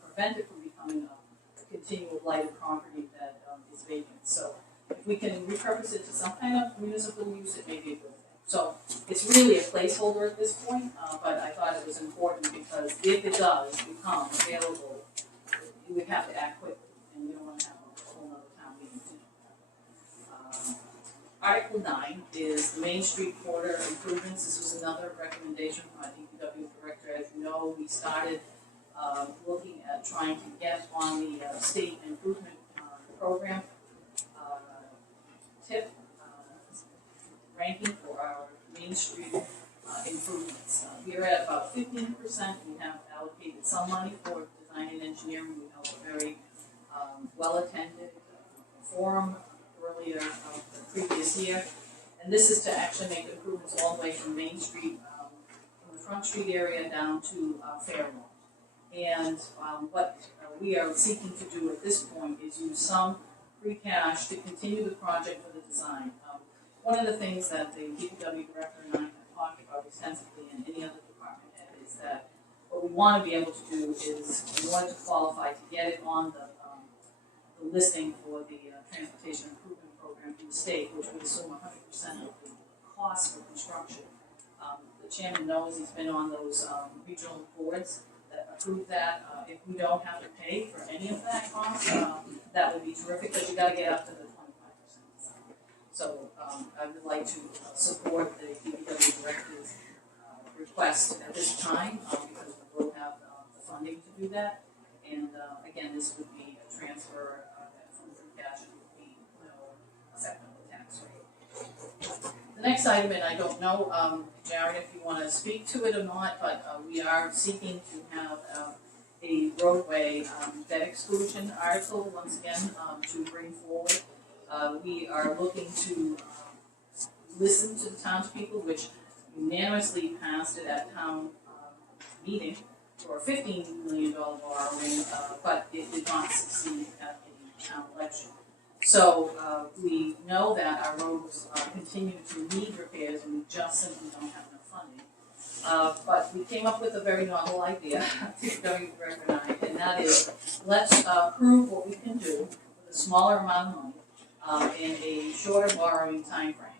prevent it from becoming a continual blighted property that is vacant. So if we can repurpose it to some kind of municipal use, it may be a good thing. So it's really a placeholder at this point, but I thought it was important because if it does become available, you would have to act quickly, and we don't want to have a whole other town meeting to do that. Article 9 is the Main Street corridor improvements. This was another recommendation from our DPW director. As you know, we started looking at trying to get on the state improvement program tip ranking for our Main Street improvements. We are at about 15%. We have allocated some money for design and engineering. We held a very well-attended forum earlier the previous year. And this is to actually make improvements all the way from Main Street, from the Front Street area down to Fairlawn. And what we are seeking to do at this point is use some free cash to continue the project for the design. One of the things that the DPW director and I have talked about extensively in any other department head is that what we want to be able to do is, we want to qualify to get it on the listing for the Transportation Improvement Program through the state, which would assume 100% of the cost for construction. The chairman knows he's been on those regional boards that approve that. If we don't have to pay for any of that cost, that would be terrific, but you gotta get up to the 25%. So I would like to support the DPW director's request at this time, because we will have the funding to do that. And again, this would be a transfer from free cash, it would be no effect on the tax rate. The next item, and I don't know, Jared, if you want to speak to it or not, but we are seeking to have a roadway debt exclusion article once again to bring forward. We are looking to listen to the townspeople, which unanimously passed it at town meeting for a $15 million borrowing, but it did not succeed at the town election. So we know that our roads continue to need repairs, and we just simply don't have enough funding. But we came up with a very novel idea, DPW director and I, and that is, let's prove what we can do with a smaller amount of money in a shorter borrowing time frame,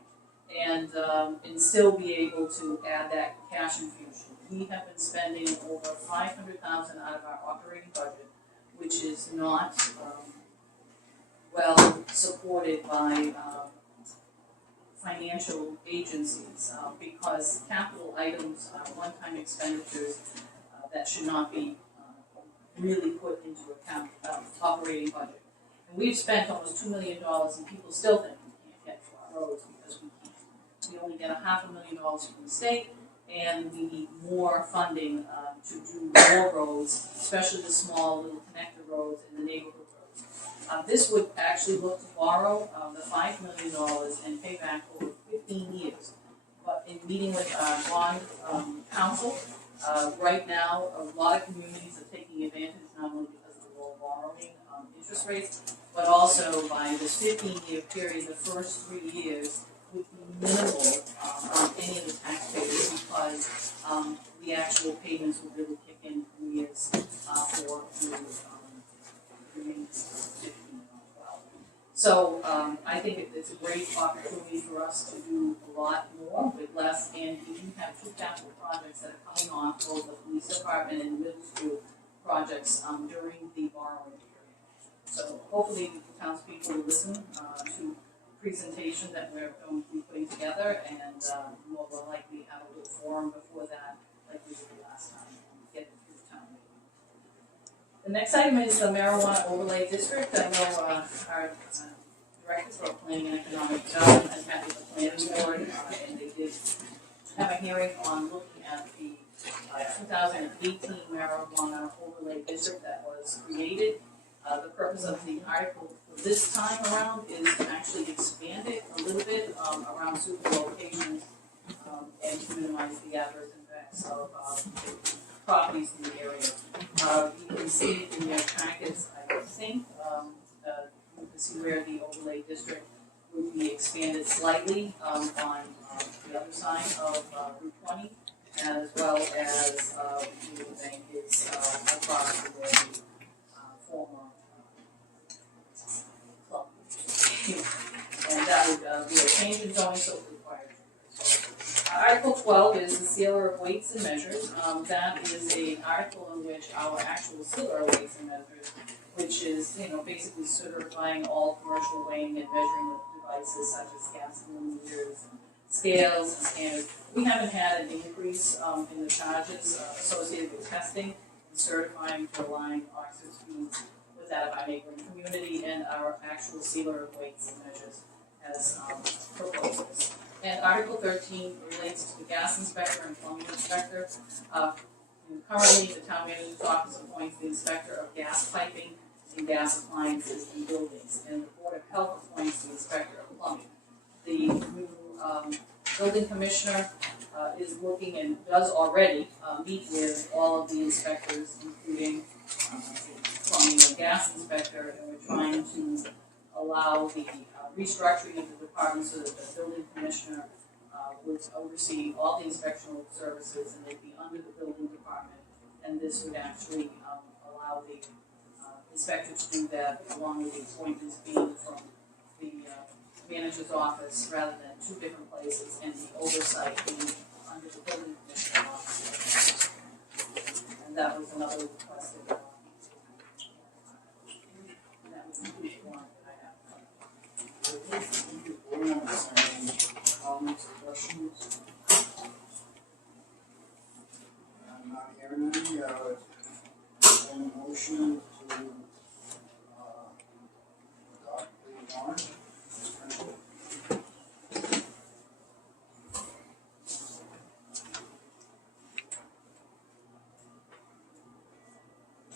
and still be able to add that cash infusion. We have been spending over $500,000 out of our operating budget, which is not well supported by financial agencies, because capital items are one-time expenditures that should not be really put into account operating budget. And we've spent almost $2 million, and people still think we can't get to our roads because we can't. We only get $500,000 from the state, and we need more funding to do more roads, especially the small little connector roads and the neighborhood roads. This would actually look to borrow the $5 million and pay back over 15 years. But in meeting with our bond council, right now a lot of communities are taking advantage not only because of the low borrowing interest rates, but also by this 15-year period, the first 3 years would be minimal on any of the taxpayers, because the actual payments would really kick in 3 years for the remaining 15 or 12. So I think it's a great opportunity for us to do a lot more with less, and we do have 2 capital projects that are coming off, both the police department and middle school projects during the borrowing period. So hopefully the townspeople will listen to presentation that we're going to be putting together, and more than likely have a little forum before that, like we did last time, and get it through town meeting. The next item is the marijuana overlay district. I know our director for planning and economic development has met with the planning board, and they did have a hearing on looking at the 2018 marijuana overlay district that was created. The purpose of the article for this time around is to actually expand it a little bit around super locations and to minimize the adverse effects of properties in the area. You can see it in your packets, I think. You can see where the overlay district would be expanded slightly on the other side of Route 20, as well as the bank is across the way, former club. And that would be a change in zoning, so it would require. Article 12 is the sealer of weights and measures. That is an article in which our actual sealer of weights and measures, which is, basically certifying all commercial weighing and measuring devices such as gasoline meters, scales, and scanners. We haven't had an increase in the charges associated with testing and certifying to align Oxford's fees with that of our neighboring community, and our actual sealer of weights and measures as proposals. And Article 13 relates to the gas inspector and plumbing inspector. Currently, the town manager's office appoints the inspector of gas piping and gas appliances in buildings, and the Board of Health appoints the inspector of plumbing. The new building commissioner is working and does already meet with all of the inspectors, including plumbing gas inspector, and we're trying to allow the restructuring of the department so that the building commissioner would oversee all the inspectional services, and they'd be under the building department. And this would actually allow the inspector to do that, along with the appointments being from the manager's office rather than two different places, and the oversight being under the building commissioner's office. And that was another requested. And that was the one that I have. Thank you, board members. Any comments or questions? I'm not hearing any, any motion to, adopt the warrant.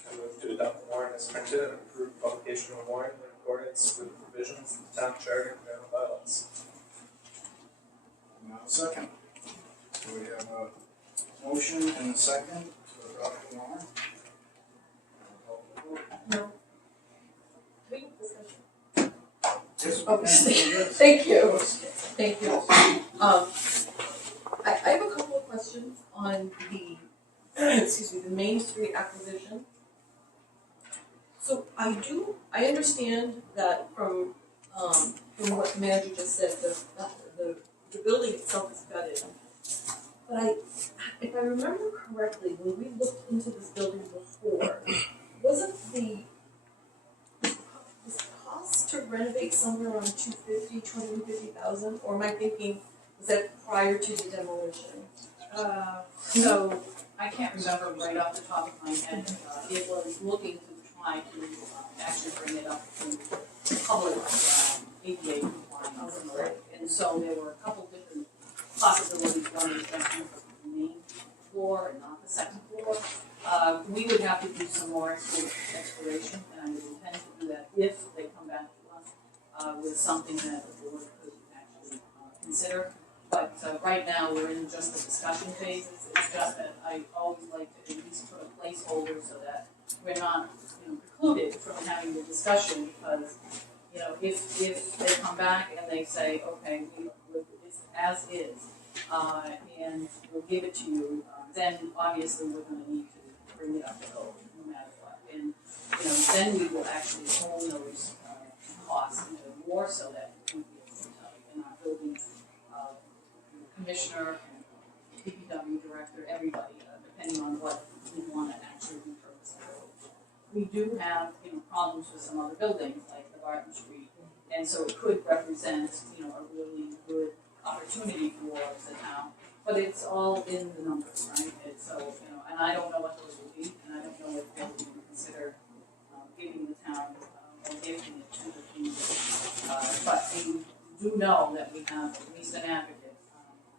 I move to adopt the warrant as printed and approve publication of the warrant in accordance with the provisions of the town charter and general bylaws. Now second. So we have a motion and a second to adopt the warrant. No. Yes, Oh, thank you. Thank you. I have a couple of questions on the, excuse me, the Main Street acquisition. So I understand that from what the manager just said, the building itself is gutted. But if I remember correctly, when we looked into this building before, wasn't the cost to renovate somewhere around $250,000, or am I thinking, was that prior to the demolition? So I can't remember right off the top of my head. It was looking to try to actually bring it up to public ADA compliance. And so there were a couple different possibilities. One is actually for the main floor and not the second floor. We would have to do some more exploration, and I would intend to do that if they come back to us with something that the board could actually consider. But right now, we're in just the discussion phases. It's just that I always like to at least put a placeholder so that we're not, precluded from having the discussion, because, if they come back and they say, okay, it's as is, and we'll give it to you, then obviously we're gonna need to bring it up to code, no matter what. And, then we will actually own those costs, more so that we be able to tell you, and our building commissioner and DPW director, everybody, depending on what we want to actually repurpose the building. We do have, problems with some other buildings, like the Barton Street, and so it could represent, a really good opportunity for the town. But it's all in the numbers, right? It's so, and I don't know what those will be, and I don't know if they'll even consider giving the town or giving it to the community. But we do know that we have at least an advocate,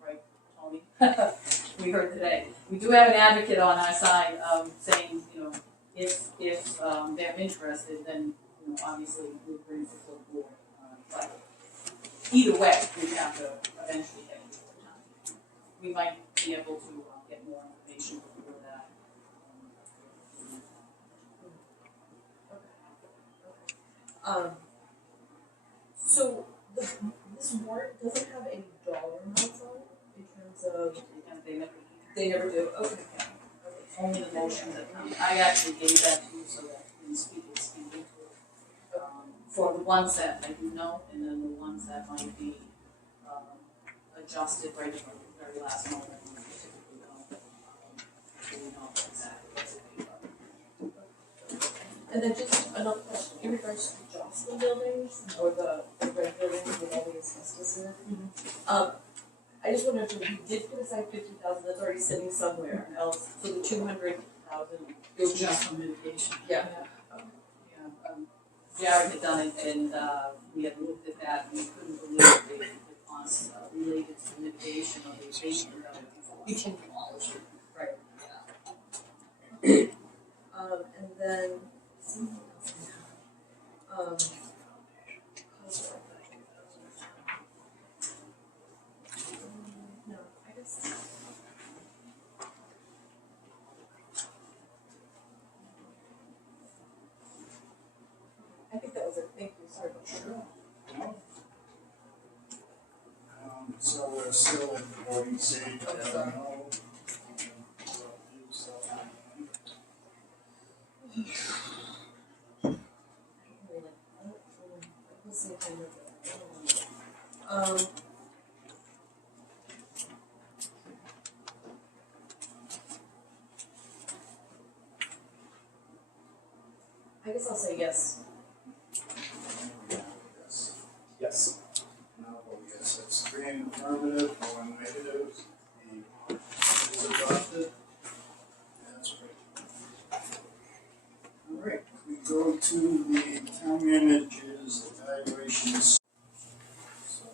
right, Tony? We heard today. We do have an advocate on our side, saying, if they're interested, then, obviously we'll bring it to the board. But either way, we have to eventually get it to the town. We might be able to get more information before that. So this warrant doesn't have any dollar amounts on it in terms of. They never do. Okay. Only the motion that I actually gave that to you so that when speakers can into it. For the ones that I do know, and then the ones that might be adjusted right from the very last moment. We typically don't really know exactly what's going on. And then just another question in regards to the Jocelyn buildings or the red buildings with all the asbestos in it. I just wonder if we did put aside $50,000 that's already sitting somewhere else, so the $200,000 It's just for mitigation. Yeah. Jared had done it, and we had looked at that, and we couldn't believe the costs related to the mitigation of the abatement of it before we can demolish it. Right. Yeah. And then something else I have. No, I guess. it? Thank you, sorry about that. So we're still at the voting stage, I don't know. I guess I'll say yes. Yes. Yes. No, vote yes, that's 3 in affirmative, 1 negative, the is adopted. That's great. All right, we go to the town manager's evaluations. So.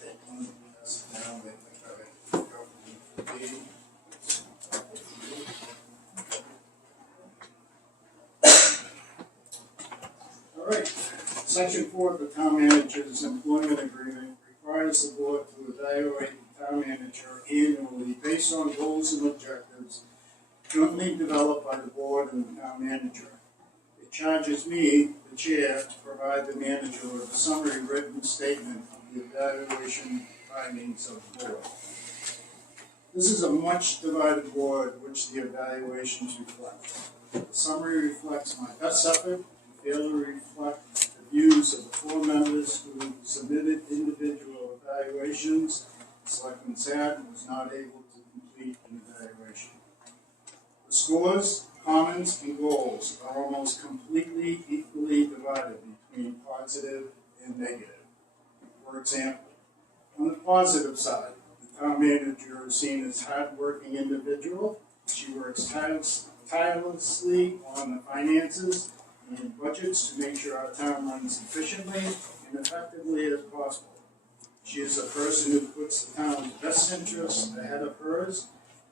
Taking this down, I think I go to B. All right, section 4 of the town manager's employment agreement requires the board to evaluate the town manager annually based on goals and objectives jointly developed by the board and the town manager. It charges me, the chair, to provide the manager with a summary written statement of the evaluation findings of the board. This is a much divided board which the evaluations reflect. The summary reflects my best effort to fail to reflect the views of the 4 members who submitted individual evaluations. Selectman Sad was not able to complete an evaluation. The scores, comments, and goals are almost completely equally divided between positive and negative. For example, on the positive side, the town manager is seen as a hard-working individual. She works tirelessly on the finances and budgets to make sure our town runs efficiently and effectively as possible. She is a person who puts the town's best interests ahead of hers,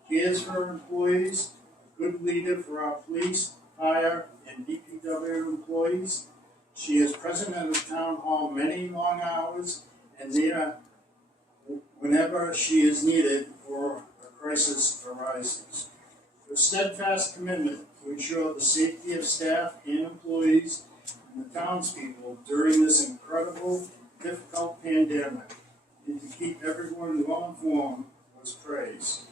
cares for her employees, a good leader for our police, fire, and DPW employees. She is present at the town hall many long hours and there whenever she is needed or a crisis arises. Her steadfast commitment to ensure the safety of staff and employees and the townspeople during this incredible, difficult pandemic and to keep everyone well informed was praised.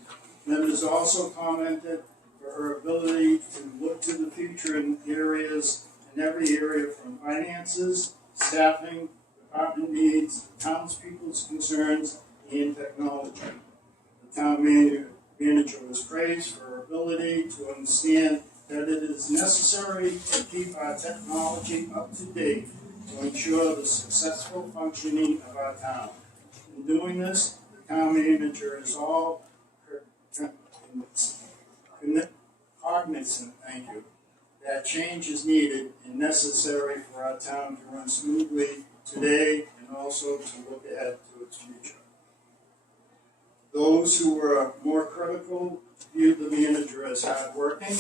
Members also commented for her ability to look to the future in every area from finances, staffing, department needs, townspeople's concerns, and technology. The town manager was praised for her ability to understand that it is necessary to keep our technology up to date to ensure the successful functioning of our town. In doing this, the town manager is all cognizant, that change is needed and necessary for our town to run smoothly today and also to look ahead to its future. Those who were more critical viewed the manager as hardworking,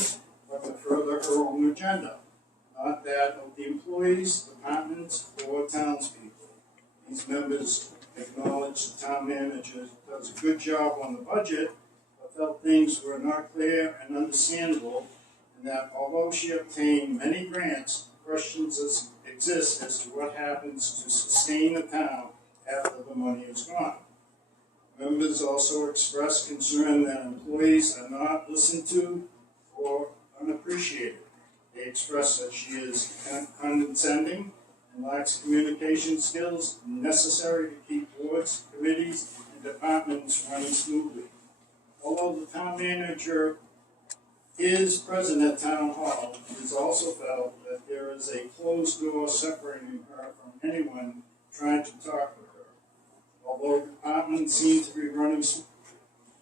but to further her own agenda, not that of the employees, departments, or townspeople. These members acknowledge the town manager does a good job on the budget, but felt things were not clear and understandable, and that although she obtained many grants, questions exist as to what happens to sustain the town after the money is gone. Members also expressed concern that employees are not listened to or unappreciated. They expressed that she is condescending and lacks communication skills necessary to keep boards, committees, and departments running smoothly. Although the town manager is present at town hall, it is also felt that there is a closed door separating her from anyone trying to talk with her. Although departments seem to be running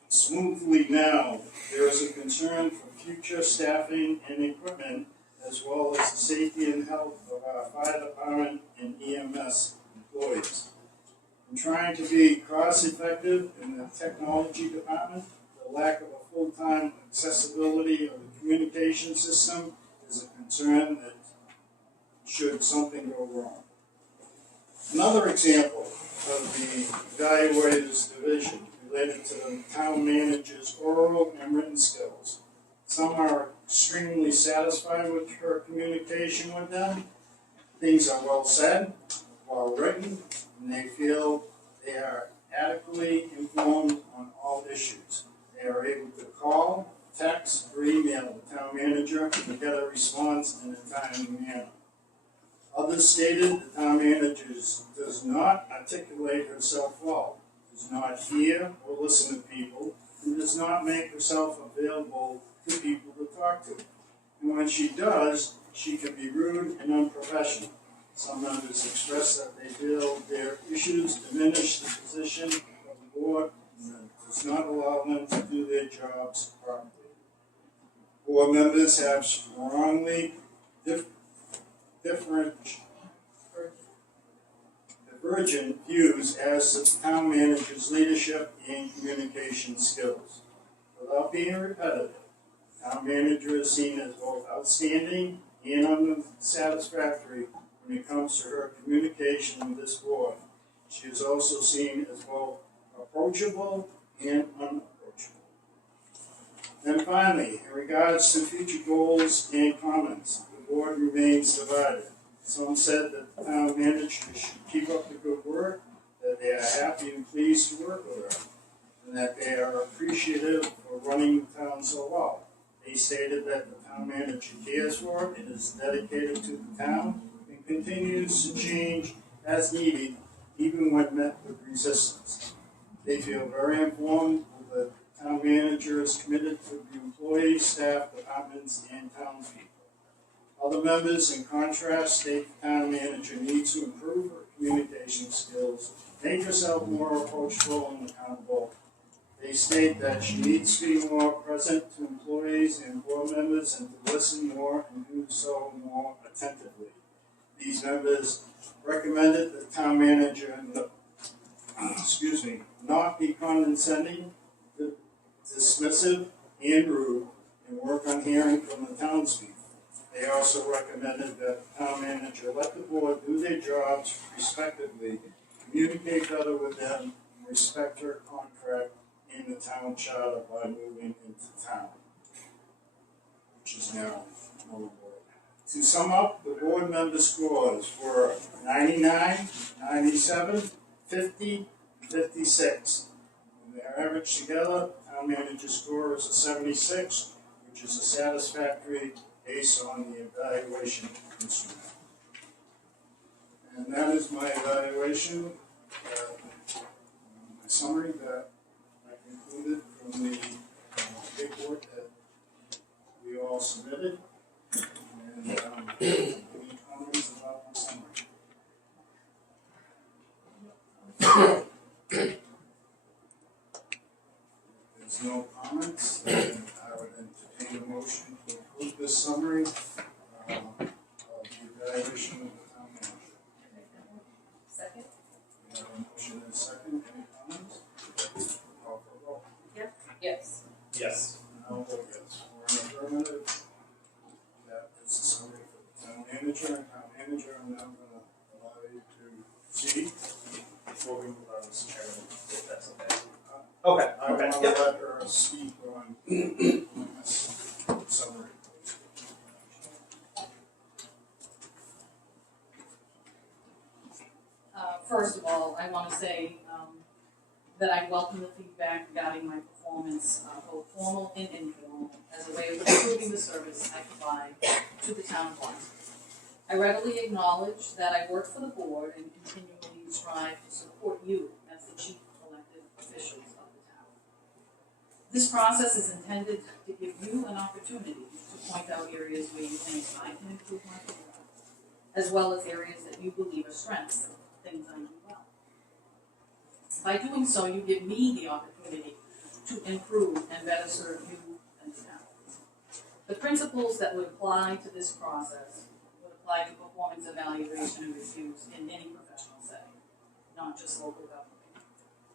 smoothly now, there is a concern for future staffing and equipment, as well as the safety and health of our fire department and EMS employees. In trying to be cost-effective in the technology department, the lack of a full-time accessibility of the communication system is a concern that should something go wrong. Another example of the evaluators division related to the town manager's oral and written skills. Some are extremely satisfied with her communication with them. Things are well said, well written, and they feel they are adequately informed on all issues. They are able to call, text, or email the town manager and get a response in a timely manner. Others stated the town manager does not articulate herself well, does not hear or listen to people, and does not make herself available to people to talk to. And when she does, she can be rude and unprofessional. Some members express that they feel their issues diminish the position of the board and does not allow them to do their jobs properly. Board members have strongly divergent views as to the town manager's leadership and communication skills. Without being repetitive, the town manager is seen as both outstanding and unsatisfactory when it comes to her communication with this board. She is also seen as both approachable and unapproachable. And finally, in regards to future goals and comments, the board remains divided. Some said that the town manager should keep up the good work, that they are happy and pleased to work with her, and that they are appreciative for running the town so well. They stated that the town manager cares for it and is dedicated to the town and continues to change as needed, even when met with resistance. They feel very informed that the town manager is committed to the employees, staff, departments, and townspeople. Other members, in contrast, state the town manager needs to improve her communication skills, make herself more approachable and accountable. They state that she needs to be more present to employees and board members and to listen more and do so more attentively. These members recommended the town manager not be condescending, dismissive, and rude, and work on hearing from the townspeople. They also recommended that the town manager let the board do their jobs respectively, communicate better with them, and respect her contract in the town charter by moving into town, which is now no more. To sum up, the board member scores were 99, 97, 50, 56. When they're averaged together, town manager score is a 76, which is a satisfactory based on the evaluation instrument. And that is my evaluation, my summary that I concluded from the paperwork that we all submitted. And any comments about my summary? If there's no comments, then I would entertain a motion to approve this summary of the evaluation of the town manager. Second? We have a motion and a second. Any comments? Call for a roll. Yes. Yes. I'll vote yes. For an affirmative. That is the summary for the town manager. And town manager, I'm now gonna allow you to proceed. Before we move on, Mr. Chairman, if that's okay. Okay, I okay, want to yep. let her speak on this summary. First of all, I want to say that I welcome the feedback regarding my performance, both formal and informal, as a way of improving the service I provide to the town client. I readily acknowledge that I work for the board and continually strive to support you as the chief elected officials of the town. This process is intended to give you an opportunity to point out areas where you think I can improve my program, as well as areas that you believe are strengths, things I do well. By doing so, you give me the opportunity to improve and better serve you and the town. The principles that would apply to this process would apply to performance evaluation and reviews in any professional setting, not just local government.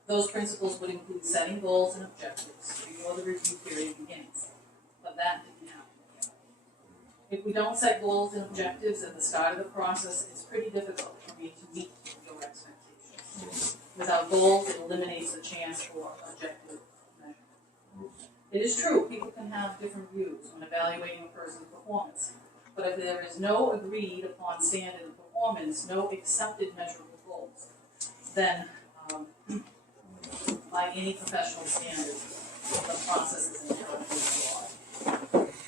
Those principles would include setting goals and objectives before the review period begins, but that didn't happen yet. If we don't set goals and objectives at the start of the process, it's pretty difficult for me to meet your expectations. Without goals, it eliminates the chance for objective measurement. It is true, people can have different views when evaluating a person's performance. But if there is no agreed upon standard of performance, no accepted measurable goals, then by any professional standard, the process is inherently flawed.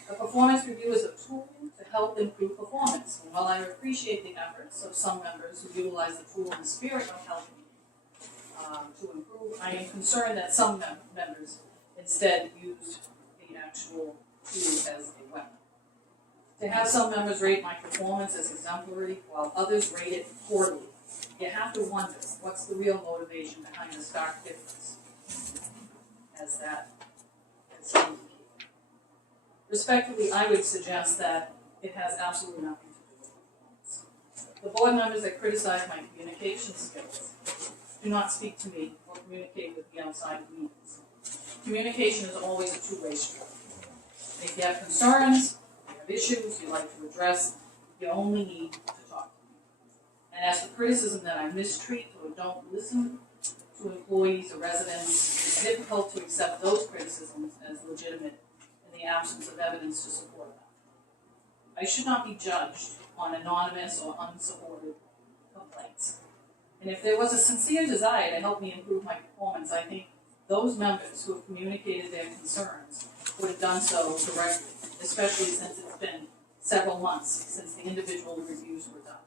A performance review is a tool to help improve performance. And while I appreciate the efforts of some members who utilize the tool in the spirit of helping to improve, I am concerned that some members instead used the actual tool as a weapon. To have some members rate my performance as exemplary while others rate it poorly, you have to wonder what's the real motivation behind the stark difference, as that is indicated. Respectfully, I would suggest that it has absolutely nothing to do with performance. The board members that criticize my communication skills do not speak to me or communicate with me outside of meetings. Communication is always a two-way street. If you have concerns, you have issues you'd like to address, you only need to talk to me. And as for criticism that I mistreat or don't listen to employees or residents, it's difficult to accept those criticisms as legitimate in the absence of evidence to support them. I should not be judged on anonymous or unsupported complaints. And if there was a sincere desire to help me improve my performance, I think those members who have communicated their concerns would have done so directly, especially since it's been several months since the individual reviews were done.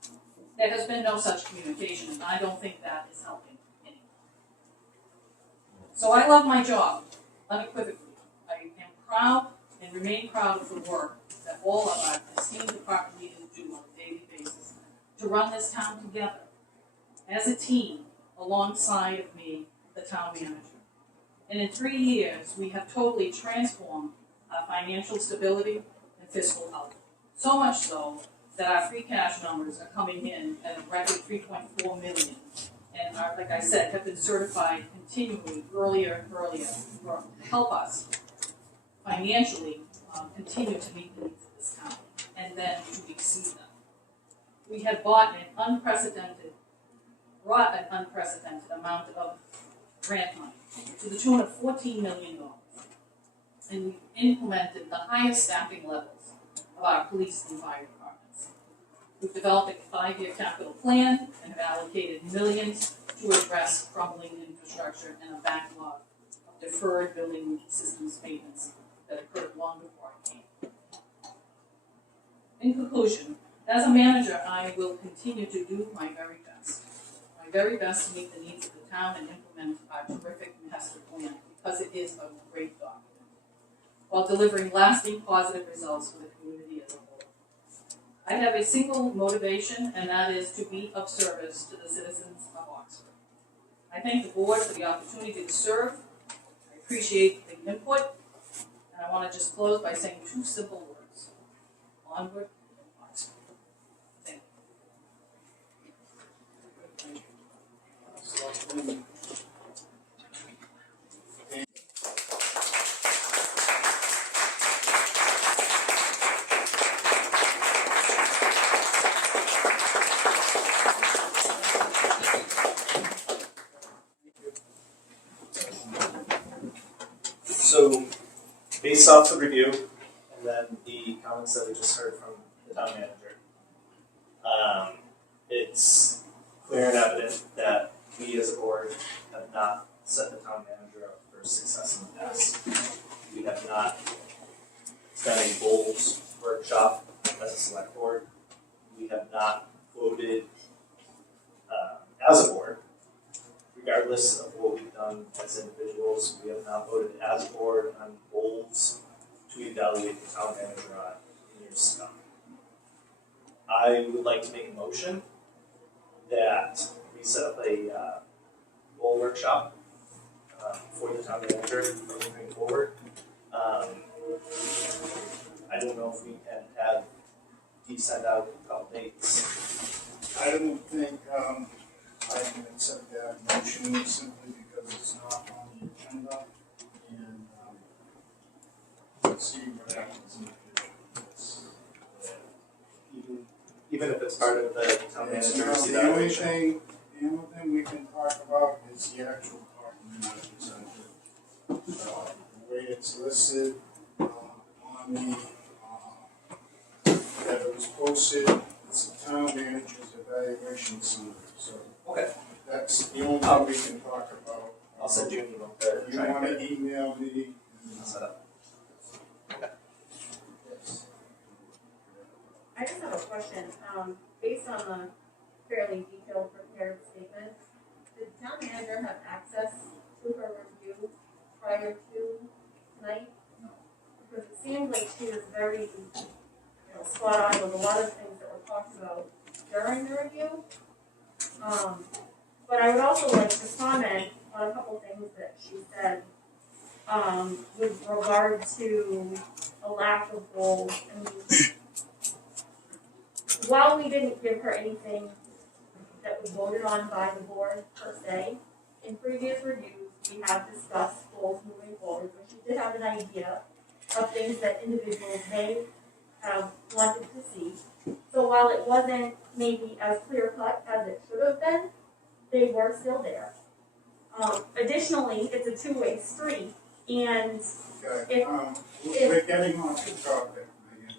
There has been no such communication, and I don't think that is helping anyone. So I love my job, unequivocally. I am proud and remain proud of the work that all of our esteemed department leaders do on a daily basis to run this town together as a team alongside of me, the town manager. And in 3 years, we have totally transformed our financial stability and fiscal health. So much so that our free cash numbers are coming in at a record $3.4 million. And are, like I said, have been certified continually earlier and earlier to help us financially continue to meet the needs of this town and then to exceed them. We have brought an unprecedented amount of grant money to the tune of $14 million. And we've implemented the highest staffing levels of our police and fire departments. We've developed a 5-year capital plan and have allocated millions to address crumbling infrastructure and a backlog of deferred building systems payments that occurred long before I came. In conclusion, as a manager, I will continue to do my very best to meet the needs of the town and implement our terrific master plan, because it is a great document, while delivering lasting positive results for the community as a whole. I have a single motivation, and that is to be of service to the citizens of Oxford. I thank the board for the opportunity to serve. I appreciate the input, and I want to just close by saying 2 simple words: onward and Oxford. Thank you. So, based off the review and then the comments that we just heard from the town manager, it's clear and evident that we as a board have not set the town manager up for success in the past. We have not done a goals workshop as a select board. We have not voted as a board, regardless of what we've done as individuals. We have not voted as a board on goals to evaluate the town manager on in years to come. I would like to make a motion that we set up a goal workshop for the town manager moving forward. I don't know if we can have Dee send out a couple dates. I don't think I can accept that motion simply because it's not on the agenda, and let's see what happens in the future. Even if it's part of the town It's manager's not the only evaluation. the only thing we can talk about is the actual document I presented. The way it's listed, on the, that it was posted, it's the town manager's evaluation summary, so. Okay. That's the only thing we can talk about. I'll send you an email to You try and wanna get email me? it set up. Yes. I just have a question, based on the fairly detailed prepared statement, did the town manager have access to her review prior to tonight? Because it seemed like she was very, spot on with a lot of things that were talked about during the review. But I would also like to comment on a couple things that she said, with regard to a lack of goals. I mean, while we didn't give her anything that was voted on by the board per se, in previous reviews, we have discussed goals moving forward, but she did have an idea of things that individuals may have wanted to see. So while it wasn't maybe as clear cut as it should have been, they were still there. Additionally, it's a two-way street, and Okay, we're getting off the topic, Megan.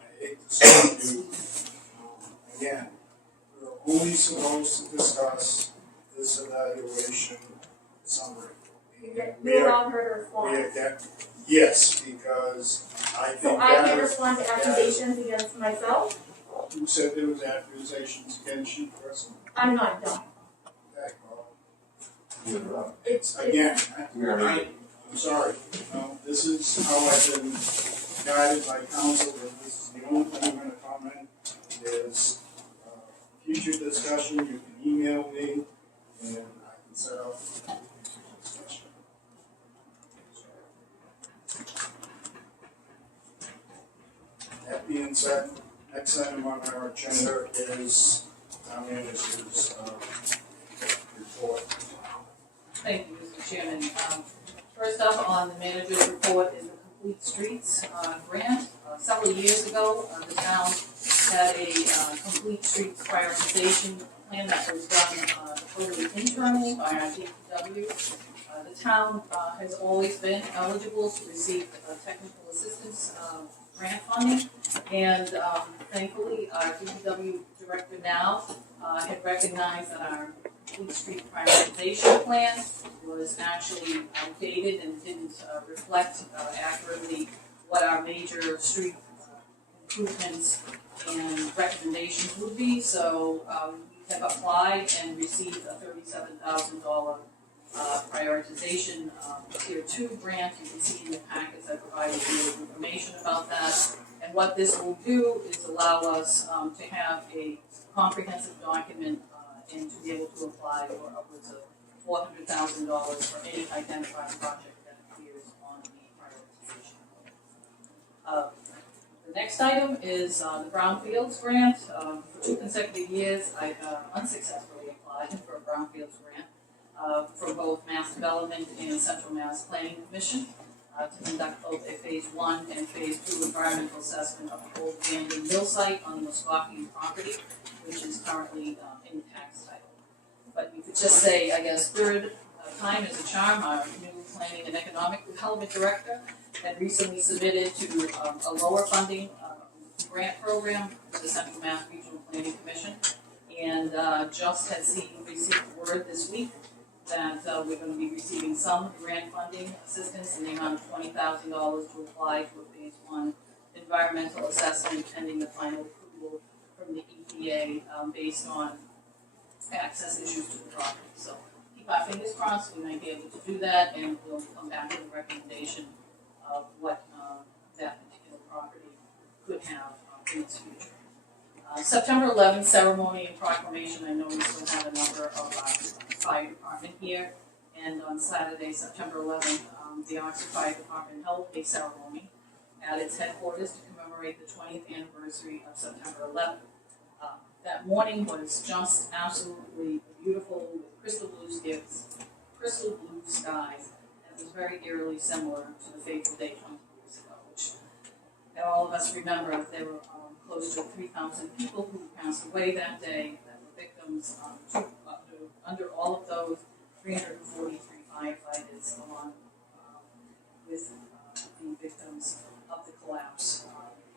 I hate to stop you. Again, we're only supposed to discuss this evaluation summary. you allowed her to respond. Yes, because I So think I that can is, respond to accusations against myself. who said there was accusations against you personally? I'm not done. Okay, well, It's again, I'm sorry, this is how I've been guided by council, that this is the only thing I'm gonna comment. There's, future discussion, you can email me, and I can set up future discussion. That being said, next item on our agenda is town manager's, report. Thank you, Mr. Chairman. First up on the manager's report is the Complete Streets grant. Several years ago, the town had a complete streets prioritization plan that was done totally internally by our DPW. The town has always been eligible to receive technical assistance grant funding, and thankfully, our DPW director now had recognized that our complete street prioritization plan was actually outdated and didn't reflect accurately what our major street improvements and recommendations would be. So we have applied and received a $37,000 prioritization tier 2 grant. You can see in the packets I provided you with information about that. And what this will do is allow us to have a comprehensive document and to be able to apply for upwards of $400,000 for any identified project that appears on the prioritization. The next item is the Brownfields grant. For 2 consecutive years, I unsuccessfully applied for a Brownfields grant for both Mass Development and Central Mass Planning Commission to conduct both a Phase 1 and Phase 2 environmental assessment of the old abandoned mill site on the Muskogee property, which is currently in tax title. But you could just say, I guess, third time is a charm. Our new Planning and Economic Development Director had recently submitted to a lower funding grant program to the Central Mass Regional Planning Commission, and just had received word this week that we're going to be receiving some grant funding assistance in the amount of $20,000 to apply to a Phase 1 environmental assessment pending the final approval from the EPA based on access issues to the property. So keep our fingers crossed, we might be able to do that, and we'll come back with a recommendation of what that particular property could have in its future. September 11th ceremony and proclamation. I know we still have a number of our fire department here, and on Saturday, September 11th, the Oxford Fire Department held a ceremony at its headquarters to commemorate the 20th anniversary of September 11th. That morning was just absolutely beautiful with crystal blue skies, and it was very eerily similar to the fateful day 20 years ago, which all of us remember. There were close to 3,000 people who passed away that day that were victims. Under all of those, 343 firefighters along with the victims of the collapse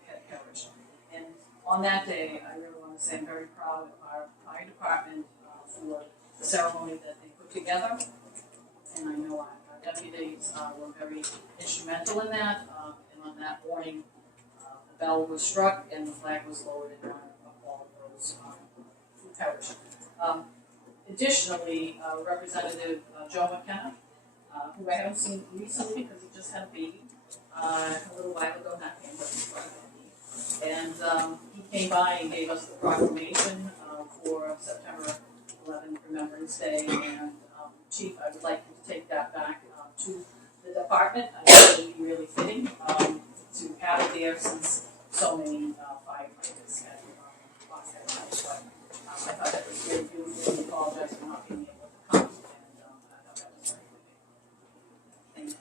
at Parish. And on that day, I really want to say I'm very proud of our fire department for the ceremony that they put together. And I know our deputies were very instrumental in that. And on that morning, the bell was struck and the flag was lowered in honor of all of those who perished. Additionally, Representative Joe McKenna, who I haven't seen recently because he just had a baby a little while ago, not him, but his wife. And he came by and gave us the proclamation for September 11th, Remembrance Day. And Chief, I would like you to take that back to the department. I think it would be really fitting to have it there since so many firefighters had lost their lives. But I thought that was very beautiful, and we apologize for not being able to come. And I thought that was very good. Thank you.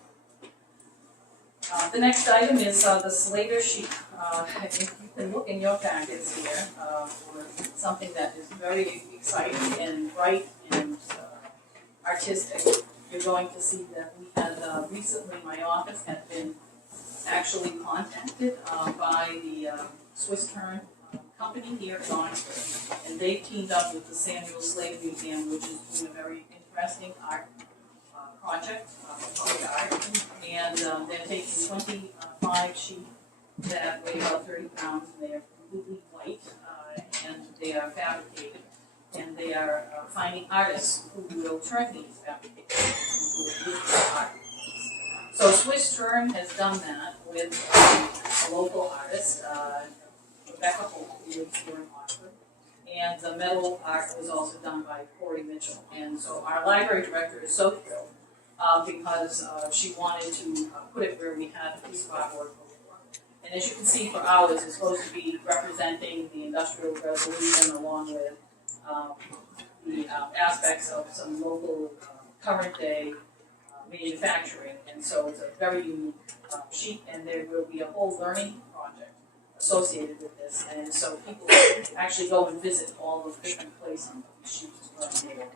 The next item is the Slater sheet. If you can look in your packets here for something that is very exciting and bright and artistic, you're going to see that we had recently, my office had been actually contacted by the Swiss Tern company here in Oxford, and they teamed up with the Samuel Slade Museum, which is doing a very interesting art project, public art, and they're taking 25 sheep that weigh about 30 pounds, and they are completely white, and they are fabricated, and they are finding artists who will turn these fabrications into beautiful art. So Swiss Tern has done that with a local artist, Rebecca Holt, who lives here in Oxford, and the metal art was also done by Corey Mitchell. And so our library director is so thrilled because she wanted to put it where we had a piece of artwork before. And as you can see, for ours, it's supposed to be representing the Industrial Revolution along with the aspects of some local current day manufacturing. And so it's a very unique sheet, and there will be a whole learning project associated with this. And so people actually go and visit all the different places of these sheets to learn more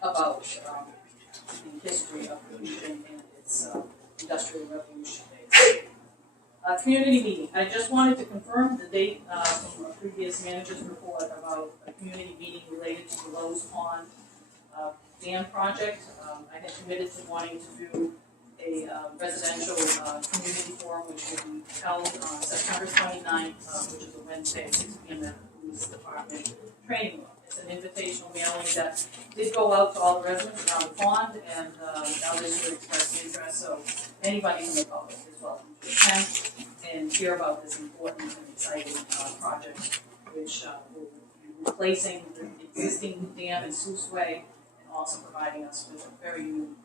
about the history of the region and its industrial revolution days. Community meeting. I just wanted to confirm the date from a previous manager's report about a community meeting related to the Lowe's Pond dam project. I had committed to wanting to do a residential community forum, which will be held on September 29th, which is a Wednesday at 6 p.m. at the police department training room. It's an invitational mailing that did go out to all the residents around the pond, and others who expressed interest. So anybody from the public is welcome to attend and hear about this important and exciting project, which will be replacing the existing dam in Soosway and also providing us with a very new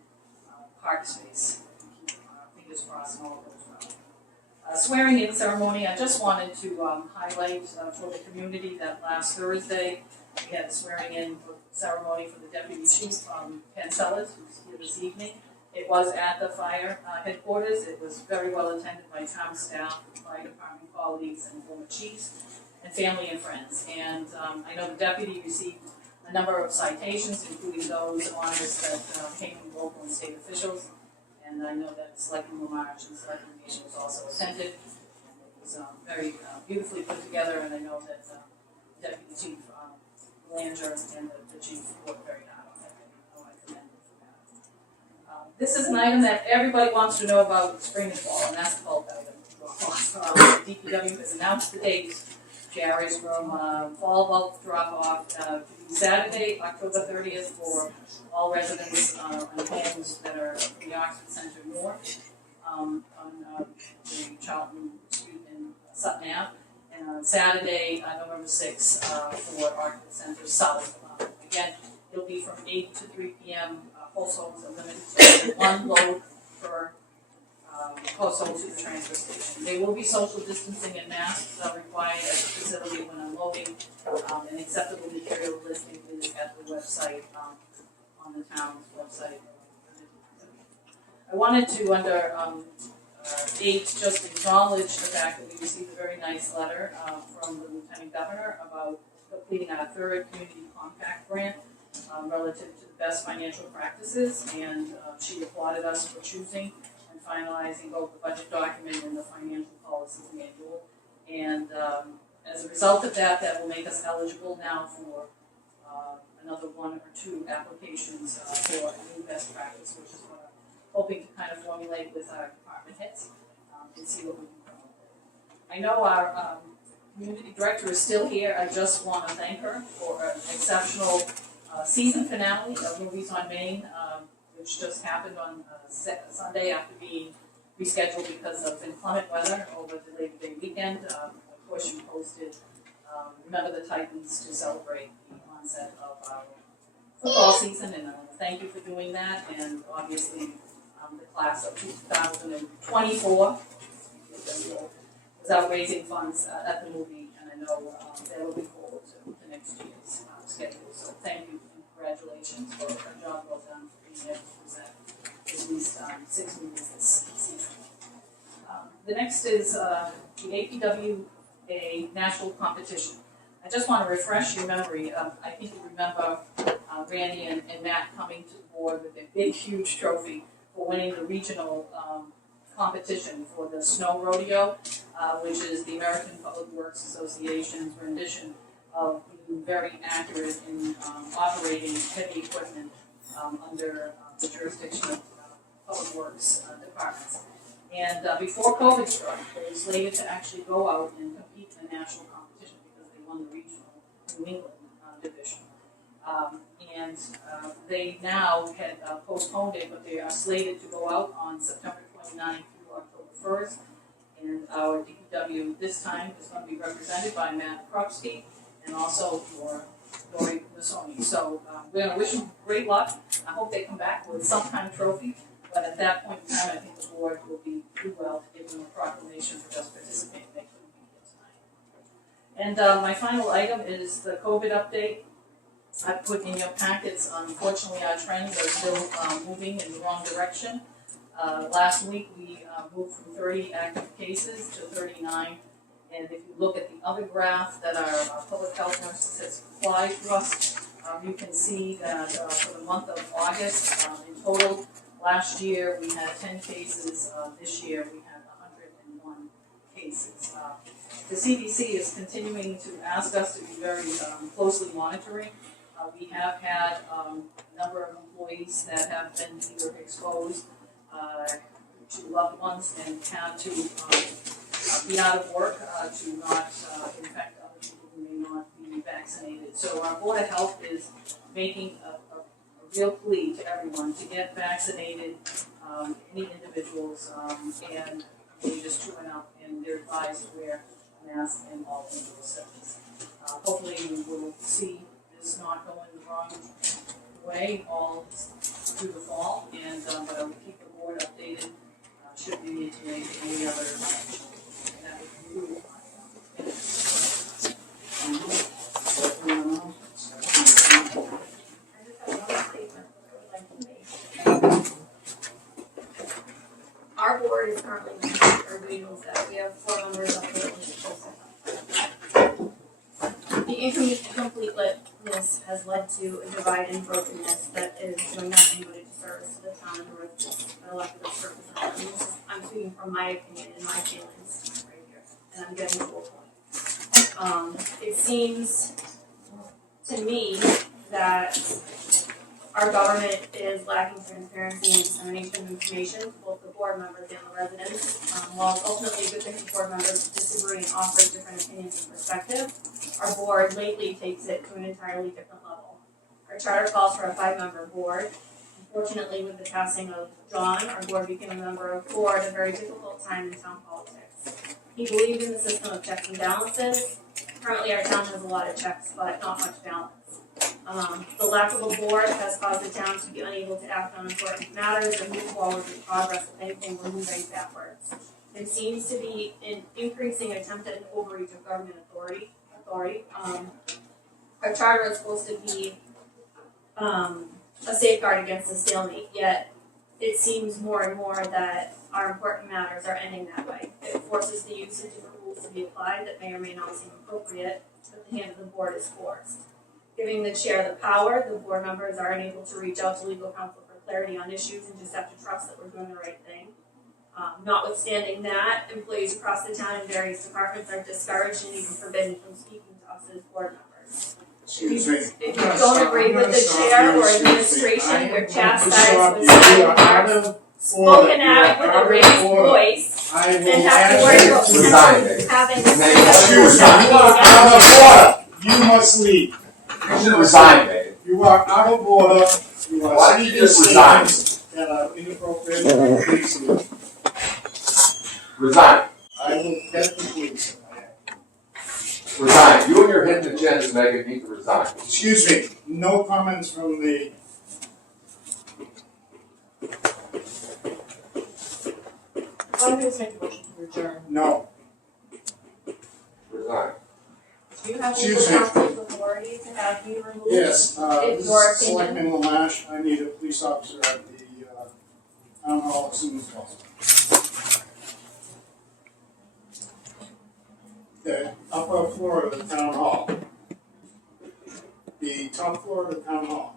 park space. Keep fingers crossed and all goes well. Swearing in ceremony, I just wanted to highlight for the community that last Thursday we had a swearing in ceremony for the deputy chief, Ken Sellers, who's here this evening. It was at the fire headquarters. It was very well attended by town staff, fire department colleagues, and former chiefs, and family and friends. And I know the deputy received a number of citations, including those honors that came from local and state officials. And I know that Selectman Lamarche and Selectman Nation was also attended. And it was very beautifully put together, and I know that Deputy Chief Langer and the chief worked very hard on that. I commend them for that. This is an item that everybody wants to know about spring and fall, and that's the bulk item. DPW has announced the dates, Gary's from fall bulk drop-off to be Saturday, October 30th for all residents and homes that are in the Oxford Center North on the Charlton Street in Sutton Ave. And Saturday, November 6th, for Oxford Center South. Again, it'll be from 8 to 3 p.m. Households are limited to one load per household to the transfer station. There will be social distancing and masks required at the facility when unloading. An acceptable material listing is at the website, on the town's website. I wanted to, under 8, just acknowledge the fact that we received a very nice letter from the Lieutenant Governor about completing our 3rd Community Compact Grant relative to the best financial practices, and she applauded us for choosing and finalizing both the budget document and the financial policies manual. And as a result of that, that will make us eligible now for another 1 or 2 applications for a new best practice, which is what I'm hoping to kind of formulate with our department heads and see what we can come up with. I know our community director is still here. I just want to thank her for an exceptional season finale of Movies on Main, which just happened on Sunday after being rescheduled because of inclement weather over the Labor Day weekend. Of course, you posted Remember the Titans to celebrate the onset of our football season, and I want to thank you for doing that. And obviously, the class of 2024 was out raising funds at the movie, and I know they're looking forward to the next year's schedule. So thank you and congratulations for a job well done for being able to present at least 6 movies this season. The next is the APWA national competition. I just want to refresh your memory. I think you remember Randy and Matt coming to the board with a big, huge trophy for winning the regional competition for the snow rodeo, which is the American Public Works Association's rendition of being very accurate in operating heavy equipment under the jurisdiction of Public Works departments. And before COVID struck, they were slated to actually go out and compete in the national competition because they won the regional New England division. And they now had postponed it, but they are slated to go out on September 29th through October 1st. And our DPW this time is going to be represented by Matt Krupski and also for Dory Massoni. So we're going to wish them great luck. I hope they come back with some kind of trophy. But at that point in time, I think the board will be too well to give them a proclamation for just participating. They couldn't be here tonight. And my final item is the COVID update. I put in your packets, unfortunately, our trends are still moving in the wrong direction. Last week, we moved from 30 active cases to 39. And if you look at the other graph that our public health nurses has supplied to us, you can see that for the month of August, in total, last year we had 10 cases. This year we had 101 cases. The CDC is continuing to ask us to be very closely monitoring. We have had a number of employees that have been either exposed to loved ones and had to be out of work to not infect other people who may not be vaccinated. So our Board of Health is making a real plea to everyone to get vaccinated, any individuals, and they just tune up and they're advised to wear a mask in all indoor settings. Hopefully we will see this not going the wrong way all through the fall, and but I will keep the board updated should we need to make any other action. And that would conclude Our board is currently reviewing that we have 4 members of the incompleteness has led to a divide and brokenness that is doing nothing but a disservice to the town and the residents that elected us to represent them. I'm speaking from my opinion and my feelings right here, and I'm getting to a point. It seems to me that our government is lacking transparency and dissemination of information to both the board members and the residents. While it's ultimately a good thing for board members to disagree and offer different opinions and perspectives, our board lately takes it to an entirely different level. Our charter calls for a 5-member board. Unfortunately, with the passing of John, our board became a member of 4 at a very difficult time in town politics. He believed in the system of checks and balances. Currently, our town has a lot of checks, but not much balance. The lack of a board has caused the town to be unable to act on important matters and move forward with progress. If anything, we're moving backwards. There seems to be an increasing attempt at an overreach of government authority. Our charter is supposed to be a safeguard against a stalemate, yet it seems more and more that our important matters are ending that way. It forces the use of different rules to be applied that may or may not seem appropriate, but the hand of the board is forced. Giving the chair the power, the board members are unable to reach out to legal counsel for clarity on issues and just have to trust that we're doing the right thing. Notwithstanding that, employees across the town in various departments are discouraged and even forbidden from speaking to us as board members. Excuse me. If you don't agree with the chair or administration, you're chastised with You are out silent of spoken at with a raised voice, I will and have to worry about ask you to resign, potentially baby. having Excuse a Excuse me, you are out of order. You must leave. You should resign, baby. You are out of order. You are Why don't you speaking just resign? statements that are inappropriate. Please leave. Resign. I will get the police. Resign. You and your hidden agendas, Megan, need to resign. Excuse me, no comments from the. Why don't we just make a motion to adjourn? No. Resign. Do you have Excuse legal me. counsel's authority to have you removed? Yes, In this your is Selectman Lamash. I need a police officer at the town hall as soon as possible. The upper floor of the town hall. The top floor of the town hall.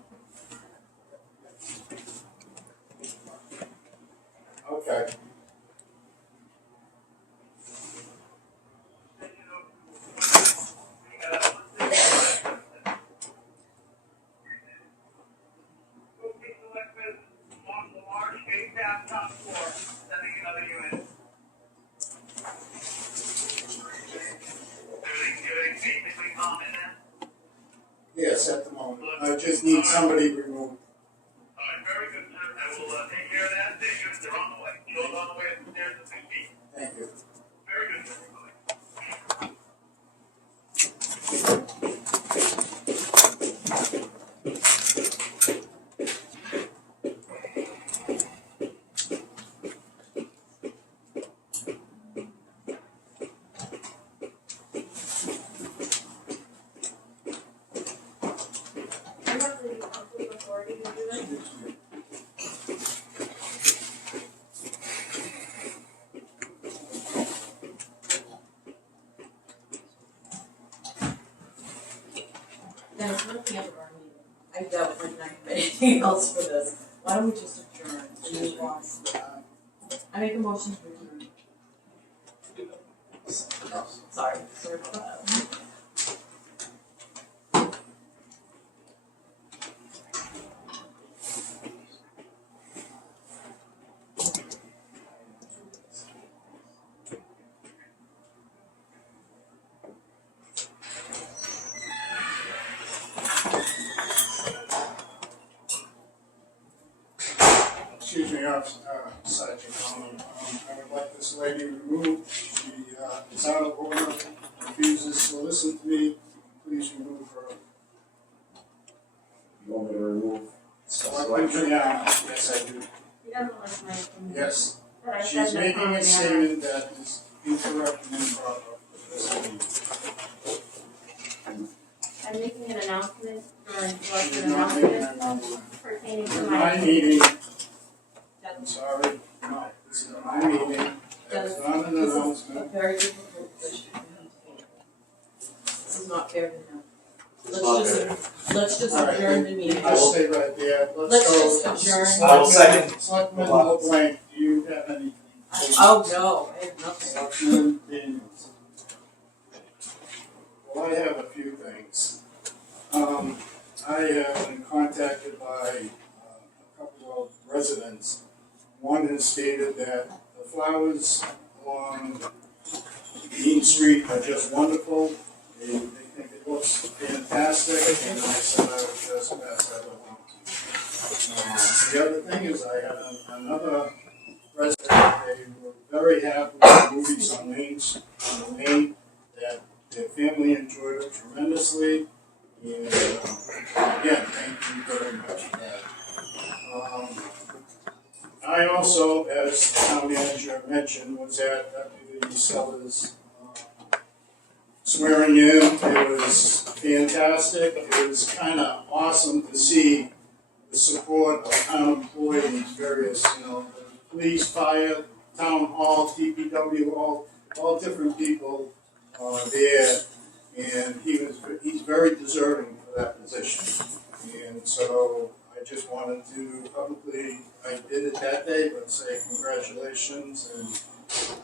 Okay. Yes, at the moment. I just need somebody removed. Alright, very good, sir. I will take care of that. They're on the way. Joe's on the way upstairs in 6 feet. Thank you. Very good, sir. Do you have legal counsel's authority to do this? Dennis, what at the end of our meeting? I doubt we're gonna have anything else for this. Why don't we just adjourn and move on? I make a motion to adjourn. Sorry about that. Excuse me, Sergeant Conlon. I would like this lady removed. She is out of order, refuses to listen to me. Please remove her. You want me to remove? Selectman, yeah, yes, I do. He doesn't like my opinion. Yes, But I said she's that making on a the statement that is incorrect and improper. This lady. I'm making an announcement during She's election not making an announcement announcement. pertaining to In my. my meeting, I'm sorry, no, this is my meeting. It's not an This is a announcement. very difficult position for him to be in. This is not fair to him. Let's just All right, adjourn the you meeting. just stay right there. Let's go. just adjourn. I will second. Selectman LeBlanc, do you have anything? Oh, no, I have nothing. Selectman Daniels. Well, I have a few things. I have been contacted by a couple of residents. One has stated that the flowers along Main Street are just wonderful. They think it looks fantastic, and I said I would just pass that along. The other thing is I had another resident, they were very happy with the movies on Main, that their family enjoyed it tremendously. And again, thank you very much for that. I also, as the town manager mentioned, was at Deputy Sellers' swearing in. It was fantastic. It was kind of awesome to see the support of town employees, various, the police, fire, town hall, DPW, all different people there. And he's very deserving for that position. And so I I just wanted to publicly, I did it that day, but say congratulations and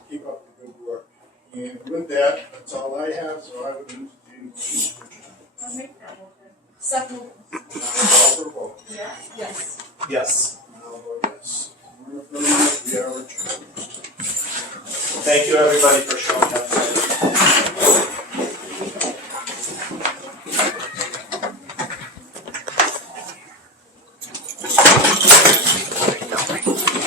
keep up the good work. And with that, that's all I have, so I would entertain a motion to adjourn. I'll make that motion. Second, Call for vote. Yeah. yes. Yes. I'll vote yes. We're affirmative, we are adjourned. Thank you, everybody, for showing up